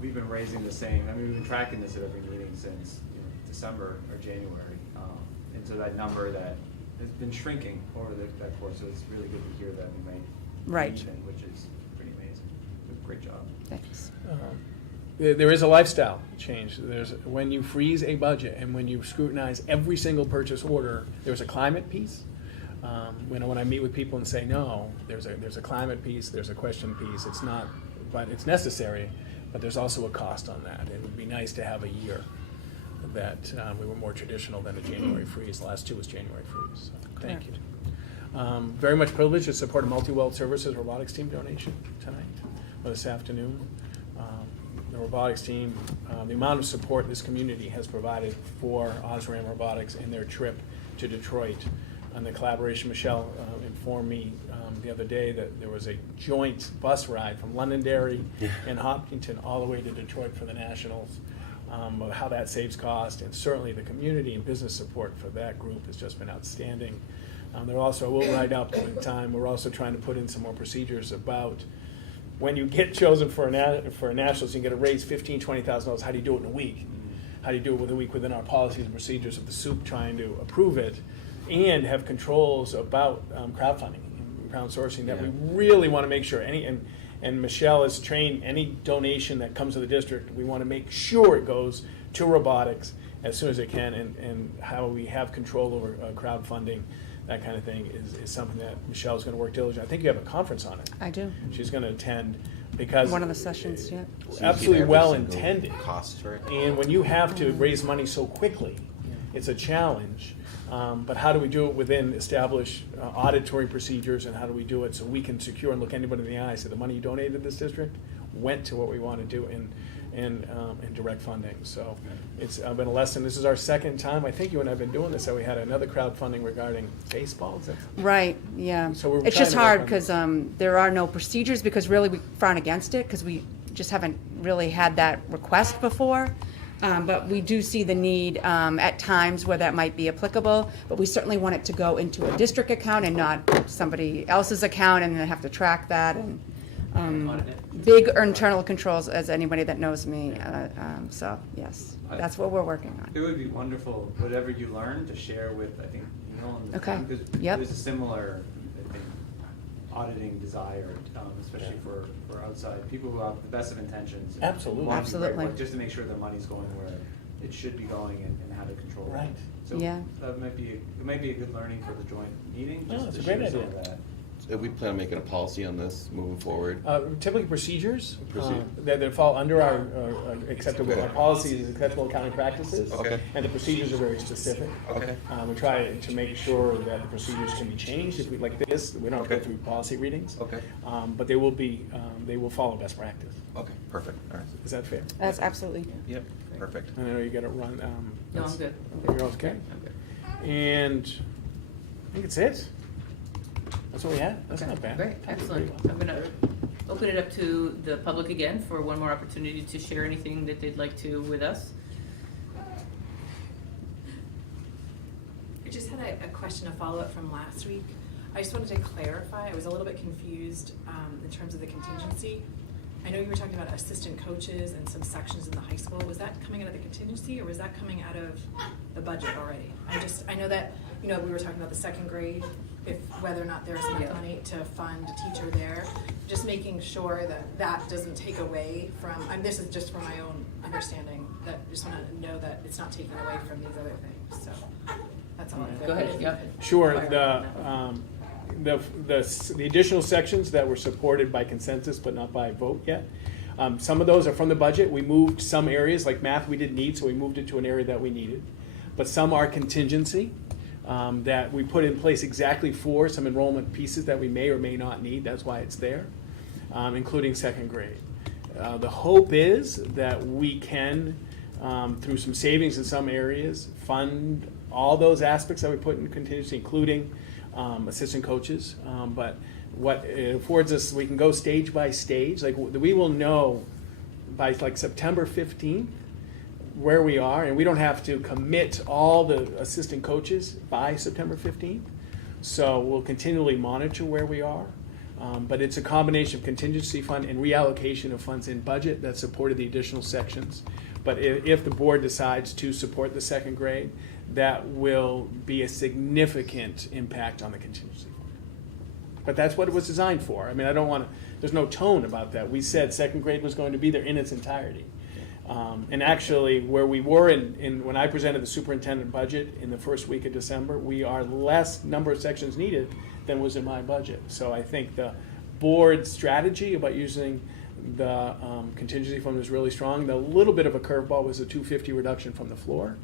we've been raising the same. I mean, we've been tracking this at every meeting since December or January, and so that number that has been shrinking over that course. So it's really good to hear that we might Right. even, which is pretty amazing. So great job. Thanks. There is a lifestyle change. When you freeze a budget and when you scrutinize every single purchase order, there's a climate piece. When I meet with people and say, no, there's a climate piece, there's a question piece, it's not, but it's necessary, but there's also a cost on that. It would be nice to have a year that we were more traditional than a January freeze. The last two was January freeze. So, thank you. Very much privileged to support a Multi-Weld Services robotics team donation tonight, or this afternoon. The robotics team, the amount of support this community has provided for Osram Robotics in their trip to Detroit, and the collaboration. Michelle informed me the other day that there was a joint bus ride from Londonderry and Hopkinton all the way to Detroit for the Nationals. How that saves cost, and certainly the community and business support for that group has just been outstanding. They're also, we'll write up in time, we're also trying to put in some more procedures about when you get chosen for a nationals, you get a raise $15,000, $20,000. How do you do it in a week? How do you do it within our policies and procedures of the SOUP trying to approve it, and have controls about crowdfunding and crowdsourcing that we really want to make sure and Michelle has trained any donation that comes to the district, we want to make sure it goes to robotics as soon as it can, and how we have control over crowdfunding, that kind of thing is something that Michelle's going to work diligently. I think you have a conference on it. I do. She's going to attend because One of the sessions, yeah. absolutely well intended. Costs, right? And when you have to raise money so quickly, it's a challenge. But how do we do it within established auditory procedures, and how do we do it so we can secure and look anybody in the eye and say the money you donated to this district went to what we want to do in direct funding. So it's been a lesson. This is our second time. I think you and I have been doing this. So we had another crowdfunding regarding baseball. Is that Right, yeah. So we're It's trying just to work hard on because there are no procedures, because really we frown against it because we just haven't really had that request before. But we do see the need at times where that might be applicable, but we certainly want it to go into a district account and not somebody else's account, and then have to track that. And Audit it. big internal controls, as anybody that knows me. So yes, that's what we're working on. It would be wonderful, whatever you learn, to share with, I think, and the Okay. team, because Yep. there's a similar, I think, auditing desire, especially for outside people who have the best of intentions. and Absolutely. want to do right Absolutely. work, just to make sure the money's going where it should be going, and how to control it. Right. So Yeah. that might be a good learning for the joint meeting, Oh, just it's to a great share some idea. of that. We plan on making a policy on this moving forward. Typically procedures Proceed. that fall under our acceptable, Okay. our policies, acceptable accounting practices. Okay. And the procedures are very specific. Okay. We try to make sure that the procedures can be changed. If we, like this, we don't have to go Okay. through policy readings. Okay. But they will be, they will follow best practice. Okay, perfect, all right. Is that fair? That's absolutely. Yep, perfect. I know you gotta run. No, that's- I'm good. You're okay? I'm good. And I think it's it. That's what we had. That's Okay, not bad. Great, excellent. I'm going to open it up to the public again for one more opportunity to share anything that they'd like to with us. I just had a question, a follow-up from last week. I just wanted to clarify, I was a little bit confused in terms of the contingency. I know you were talking about assistant coaches and some sections in the high school. Was that coming out of the contingency, or was that coming out of the budget already? I know that, we were talking about the second grade, whether or not there's enough money to fund a teacher there. Just making sure that doesn't take away from, this is just for my own understanding, that I just want to know that it's not taking away from these other things, so that's all. Go ahead, yeah. Sure, Fire. the additional sections that were supported by consensus but not by vote yet, some of those are from the budget. We moved some areas, like math we didn't need, so we moved it to an area that we needed. But some are contingency, that we put in place exactly for some enrollment pieces that we may or may not need. That's why it's there, including second grade. The hope is that we can, through some savings in some areas, fund all those aspects that we put in contingency, including assistant coaches. But what it affords us, we can go stage by stage. Like, we will know by like September 15th where we are, and we don't have to commit all the assistant coaches by September 15th. So we'll continually monitor where we are. But it's a combination of contingency fund and reallocation of funds in budget that supported the additional sections. But if the board decides to support the second grade, that will be a significant impact on the contingency fund. But that's what it was designed for. I mean, I don't want to, there's no tone about that. We said second grade was going to be there in its entirety. And actually, where we were when I presented the superintendent budget in the first week of December, we are less number of sections needed than was in my budget. So I think the board strategy about using the contingency fund was really strong. The little bit of a curveball was the 250 reduction from the floor,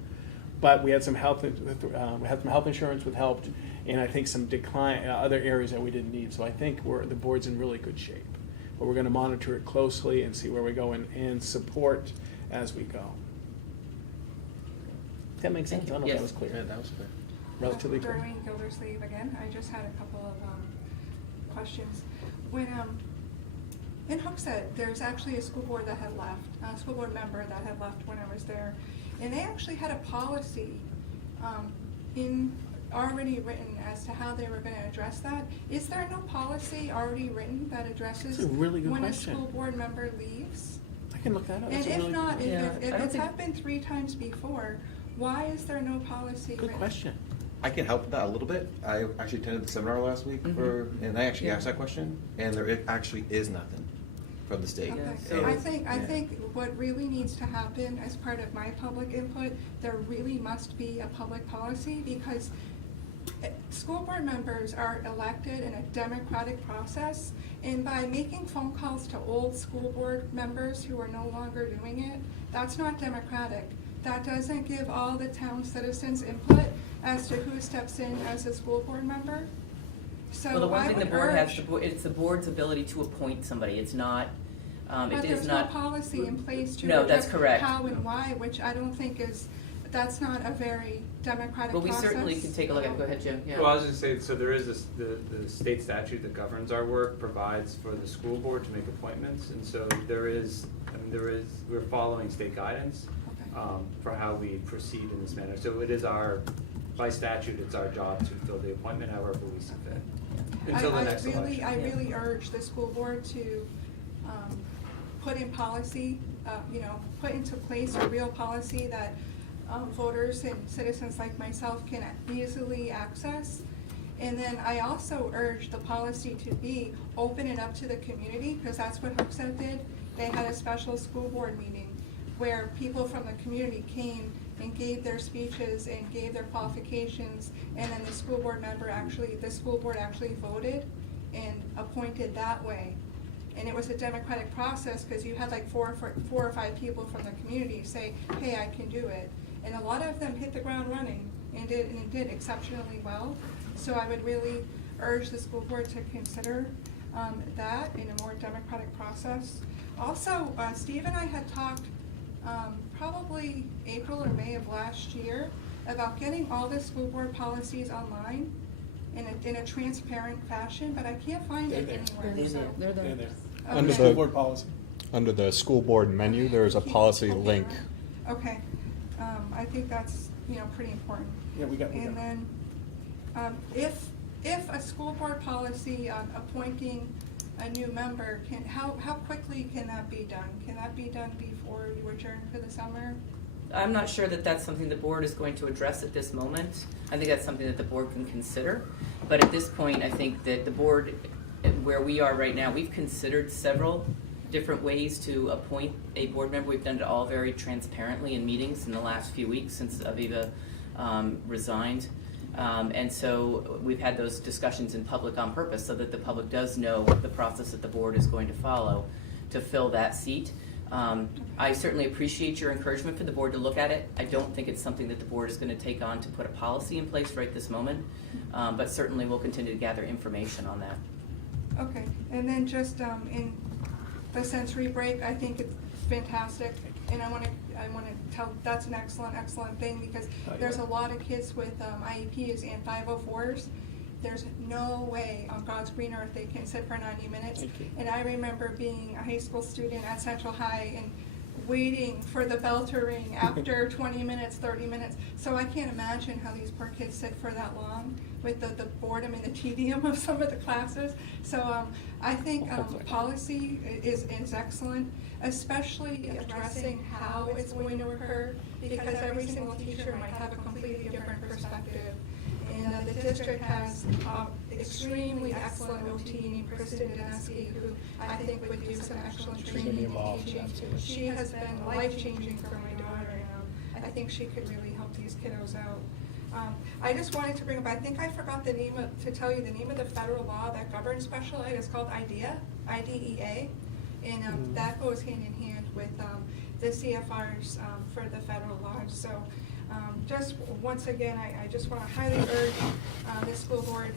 but we had some health insurance with helped, and I think some decline other areas that we didn't need. So I think the board's in really good shape. But we're going to monitor it closely and see where we go and support as we go. That makes sense. I don't know if that was clear. Yeah, that was clear. Relatively clear. Darlene Gildersleeve again. I just had a couple of questions. When in Hooksett, there's actually a school board that had left, a school board member that had left when I was there, and they actually had a policy already written as to how they were going to address that. Is there no policy already written that addresses That's a really good when question. a school board member leaves? I can look that up. And That's a if really not, good Yeah, if I don't it's think- happened 3 times before, why is there no policy Good written? question. I can help with that a little bit. I actually attended the seminar last week and I actually asked that question, and there actually is nothing from the state. Okay, so- I think what really needs to happen as part of my public input, there really must be a public policy, because school board members are elected in a democratic process, and by making phone calls to old school board members who are no longer doing it, that's not democratic. That doesn't give all the town citizens input as to who steps in as a school board member. So Well, the one I thing the would board has, urge- it's the board's ability to appoint somebody. It's not, But it is there's no not. policy in place to No, that's address correct. how and why, which I don't think that's not a very democratic But we process. certainly can take a look at it. Go ahead, Jim. Yeah. Well, I was gonna say, so there is the state statute that governs our work provides for the school board to make appointments, and so we're following state guidance Okay. for how we proceed in this manner. So by statute, it's our job to fill the appointment however we see fit, until the next election. I really urge the school board to put in policy, put into place a real policy that voters and citizens like myself can easily access. And then I also urge the policy to be open it up to the community, because that's what Hooksett did. They had a special school board meeting where people from the community came and gave their speeches and gave their qualifications, and then the school board actually voted and appointed that way. And it was a democratic process, because you had like four or five people from the community say, hey, I can do it. And a lot of them hit the ground running and did exceptionally well. So I would really urge the school board to consider that in a more democratic process. Also, Steve and I had talked probably April or May of last year about getting all the school board policies online in a transparent fashion, but I can't find it anywhere. So- They're there. They're there. Okay. Under school board policy. Under the school board menu, there is a policy link. Okay, I think that's, pretty important. Yeah, we got And then, if a school board policy appointing a new member, how quickly can that be done? Can that be done before you adjourn for the summer? I'm not sure that that's something the board is going to address at this moment. I think that's something that the board can consider. But at this point, I think that the board, where we are right now, we've considered several different ways to appoint a board member. We've done it all very transparently in meetings in the last few weeks since Aviva resigned. And so we've had those discussions in public on purpose so that the public does know the process that the board is going to follow to fill that seat. I certainly appreciate your encouragement for the board to look at it. I don't think it's something that the board is going to take on to put a policy in place right this moment, but certainly we'll continue to gather information on that. Okay, and then just in the sensory break, I think it's fantastic, and I want to tell that's an excellent thing, because there's a lot of kids with IEPs and 504s. There's no way on God's green earth they can sit for 90 minutes. And I remember being a high school student at Central High and waiting for the bell to ring after 20 minutes, 30 minutes. So I can't imagine how these poor kids sit for that long with the boredom and the tedium of some of the classes. So I think policy is excellent, especially addressing how it's going to occur, because every single teacher might have a completely different perspective. And the district has extremely excellent OT named Kristen Dineski, who I think would do some excellent training and teaching. She has been life-changing for my daughter, and I think she could really help these kiddos out. I just wanted to bring up, I think I forgot to tell you the name of the federal law that governs special ed is called IDEA, I-D-E-A, and that goes hand in hand with the CFRs for the federal laws. So just once again, I just want to highly urge the school board,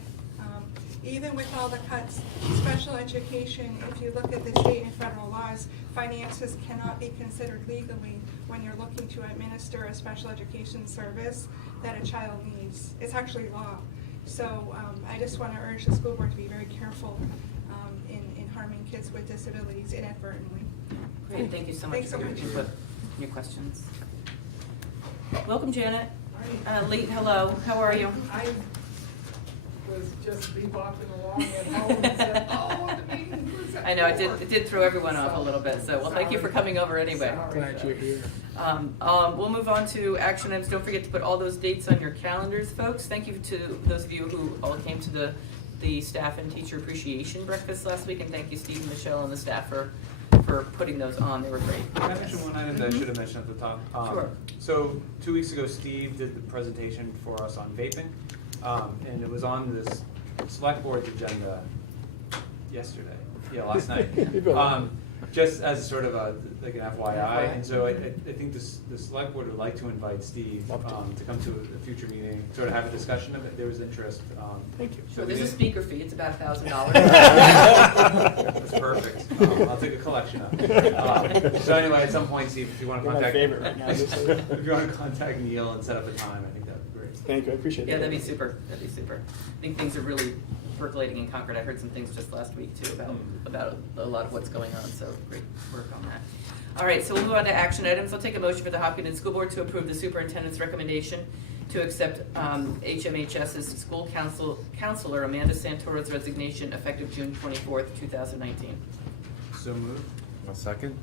even with all the cuts, special education, if you look at the state and federal laws, finances cannot be considered legally when you're looking to administer a special education service that a child needs. It's actually law. So I just want to urge the school board to be very careful in harming kids with disabilities inadvertently. Great, thank you so much Thanks so for your much. input, your questions. Welcome, Janet. Lee, hello, how are you? I was just bebopping along at home and said, oh, the meeting was at I know, it 4. did throw everyone off a little bit, so, well, thank you for coming over anyway. Sorry. Glad you're here. We'll move on to action items. Don't forget to put all those dates on your calendars, folks. Thank you to those of you who all came to the staff and teacher appreciation breakfast last week, and thank you, Steve and Michelle and the staff for putting those on. They were great. Can I mention one item that I should have mentioned at the top? Sure. So 2 weeks ago, Steve did the presentation for us on vaping, and it was on this select board's agenda yesterday, last night. Just as sort of like an FYI, and so I think the select board would like to invite Steve to come to a future meeting, sort of have a discussion of it. There was interest. Thank you. So there's a speaker fee. It's about $1,000. That's perfect. I'll take a collection of it. So anyway, at some point, Steve, if you want to You're my contact favorite right now, obviously. if you want to contact Neil and set up a time, I think that'd be great. Thank you, I appreciate it. Yeah, that'd be super. That'd be super. I think things are really percolating in Concord. I heard some things just last week too about a lot of what's going on. So great work on that. All right, so we'll move on to action items. I'll take a motion for the Hopkinton School Board to approve the superintendent's recommendation to accept HMHS's school counselor Amanda Santoro's resignation effective June 24th, 2019. So moved. A second?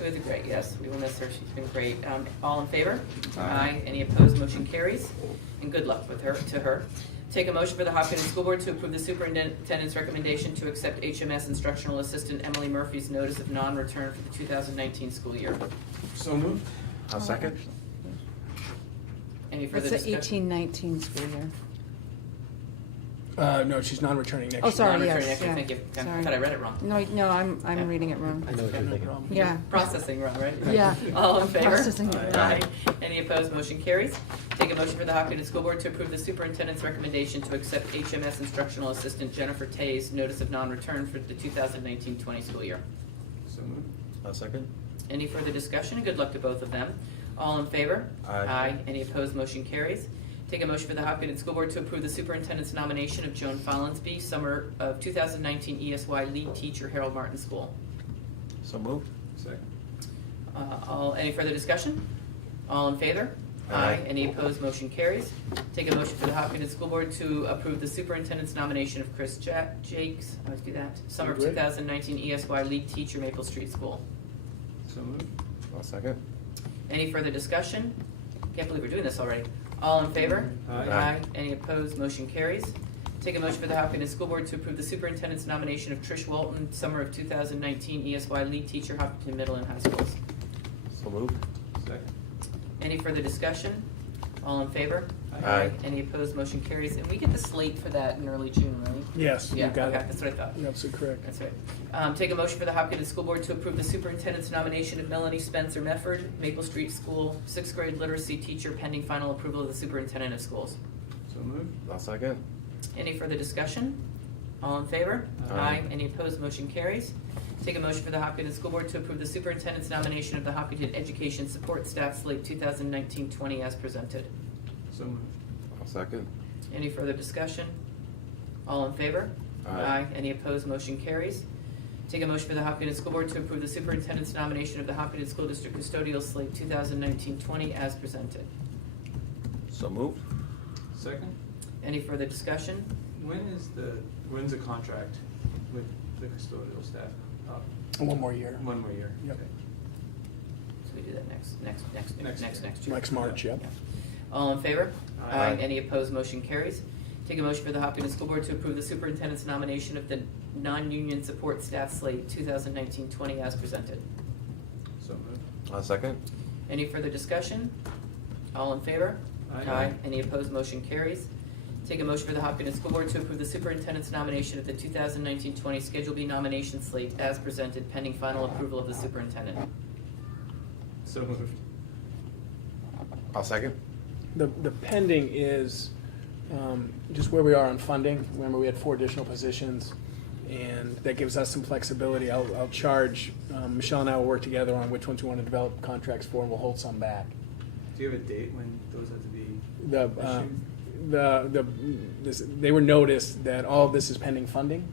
It was great, yes. We will miss her. She's been great. All in favor? Aye. Any opposed? Motion carries. And good luck with her, to her. Take a motion for the Hopkinton School Board to approve the superintendent's recommendation to accept HMS instructional assistant Emily Murphy's notice of non-return for the 2019 school year. So moved. A second? Any further It's the discussion? 18-19 school year. No, she's non-returning next Oh, year. sorry, Non-returning yes, next year. yeah. Thank you. I Sorry. thought I read it wrong. No, I'm reading it wrong. I know what you're thinking. Yeah. Processing wrong, right? Yeah. All in favor? Processing it wrong. Any opposed? Motion carries. Take a motion for the Hopkinton School Board to approve the superintendent's recommendation to accept HMS instructional assistant Jennifer Tay's notice of non-return for the 2019-20 school year. So moved. A second? Any further discussion? Good luck to both of them. All in favor? Aye. Any opposed? Motion carries. Take a motion for the Hopkinton School Board to approve the superintendent's nomination of Joan Follinsby, summer of 2019 ESY lead teacher, Harold Martin School. So moved? Second. Any further discussion? All in favor? Aye. Any opposed? Motion carries. Take a motion for the Hopkinton School Board to approve the superintendent's nomination of Chris Jakes, I always do that, summer of Great. 2019 ESY lead teacher, Maple Street School. So moved. A second? Any further discussion? Can't believe we're doing this already. All in favor? Aye. Any opposed? Motion carries. Take a motion for the Hopkinton School Board to approve the superintendent's nomination of Trish Walton, summer of 2019 ESY lead teacher, Hopkinton Middle and High Schools. So moved? Second. Any further discussion? All in favor? Aye. Any opposed? Motion carries. And we get the slate for that in early June, right? Yes, you Yeah, got okay, it. that's what I thought. You're absolutely correct. That's right. Take a motion for the Hopkinton School Board to approve the superintendent's nomination of Melanie Spencer Mefford, Maple Street School, 6th grade literacy teacher, pending final approval of the superintendent of schools. So moved. A second? Any further discussion? All in favor? Aye. Any opposed? Motion carries. Take a motion for the Hopkinton School Board to approve the superintendent's nomination of the Hopkinton Education Support Staff slate 2019-20 as presented. So moved. A second? Any further discussion? All in favor? Aye. Any opposed? Motion carries. Take a motion for the Hopkinton School Board to approve the superintendent's nomination of the Hopkinton School District Custodial slate 2019-20 as presented. So moved? Second. Any further discussion? When's the contract with the custodial staff up? One more year. 1 more year. Yep. Okay. So we do that next Next year. Next March, yep. All in favor? Aye. Any opposed, motion carries. Take a motion for the Hopkinton School Board to approve the superintendent's nomination of the non-union support staff slate 2019-20 as presented. So moved. I'll second. Any further discussion? All in favor? Aye. Any opposed, motion carries. Take a motion for the Hopkinton School Board to approve the superintendent's nomination of the 2019-20 Schedule B nomination slate as presented pending final approval of the superintendent. So moved. I'll second. The pending is just where we are on funding. Remember, we had 4 additional positions, and that gives us some flexibility. I'll charge, Michelle and I will work together on which ones we want to develop contracts for, and we'll hold some back. Do you have a date when those have to be issued? They were noticed that all of this is pending funding.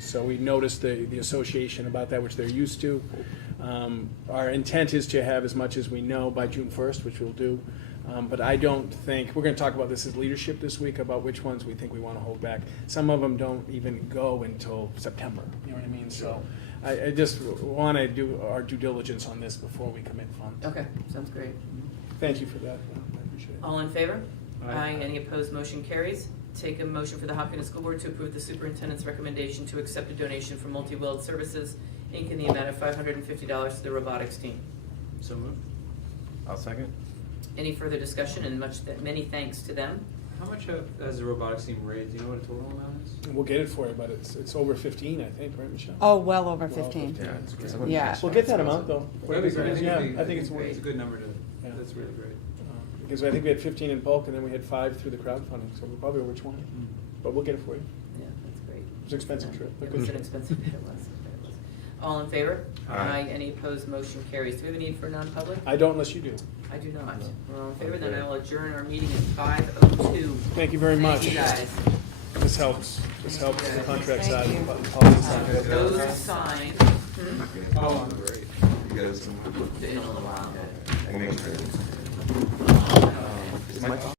So we noticed the association about that, which they're used to. Our intent is to have as much as we know by June 1st, which we'll do. But I don't think, we're going to talk about this as leadership this week, about which ones we think we want to hold back. Some of them don't even go until September, you know what I mean? So I just want to do our due diligence on this before we commit funds. Okay, sounds great. Thank you for that. I appreciate it. All in favor? Aye. Any opposed, motion carries. Take a motion for the Hopkinton School Board to approve the superintendent's recommendation to accept a donation from Multi-Willed Services, Inc. in the amount of $550 to the robotics team. So moved. I'll second. Any further discussion, and many thanks to them. How much has the robotics team raised? Do you know what a total amount is? We'll get it for you, but it's over 15, I think, right, Michelle? Oh, well over Well, 15. Yeah, it's good. Yeah. We'll get that amount, though. That'd be great. Yeah, it'd be- I think it's great. It's a good number to, Yeah. that's really great. Because I think we had 15 in bulk, and then we had 5 through the crowdfunding, so we're probably over 20. But we'll get it for you. Yeah, that's great. It was an expensive trip, but It was good. an expensive trip, it was. All in favor? Aye. Any opposed, motion carries. Do we have a need for non-public? I don't unless you do. I do not. No. We're all in favor, then Okay. I will adjourn our meeting at 5:02. Thank you very much. Thank you, guys. This helps. This helps the contract side. Thank you. the policy side. Those signed. Oh, great. You guys. In a little while. Make sure. Uh,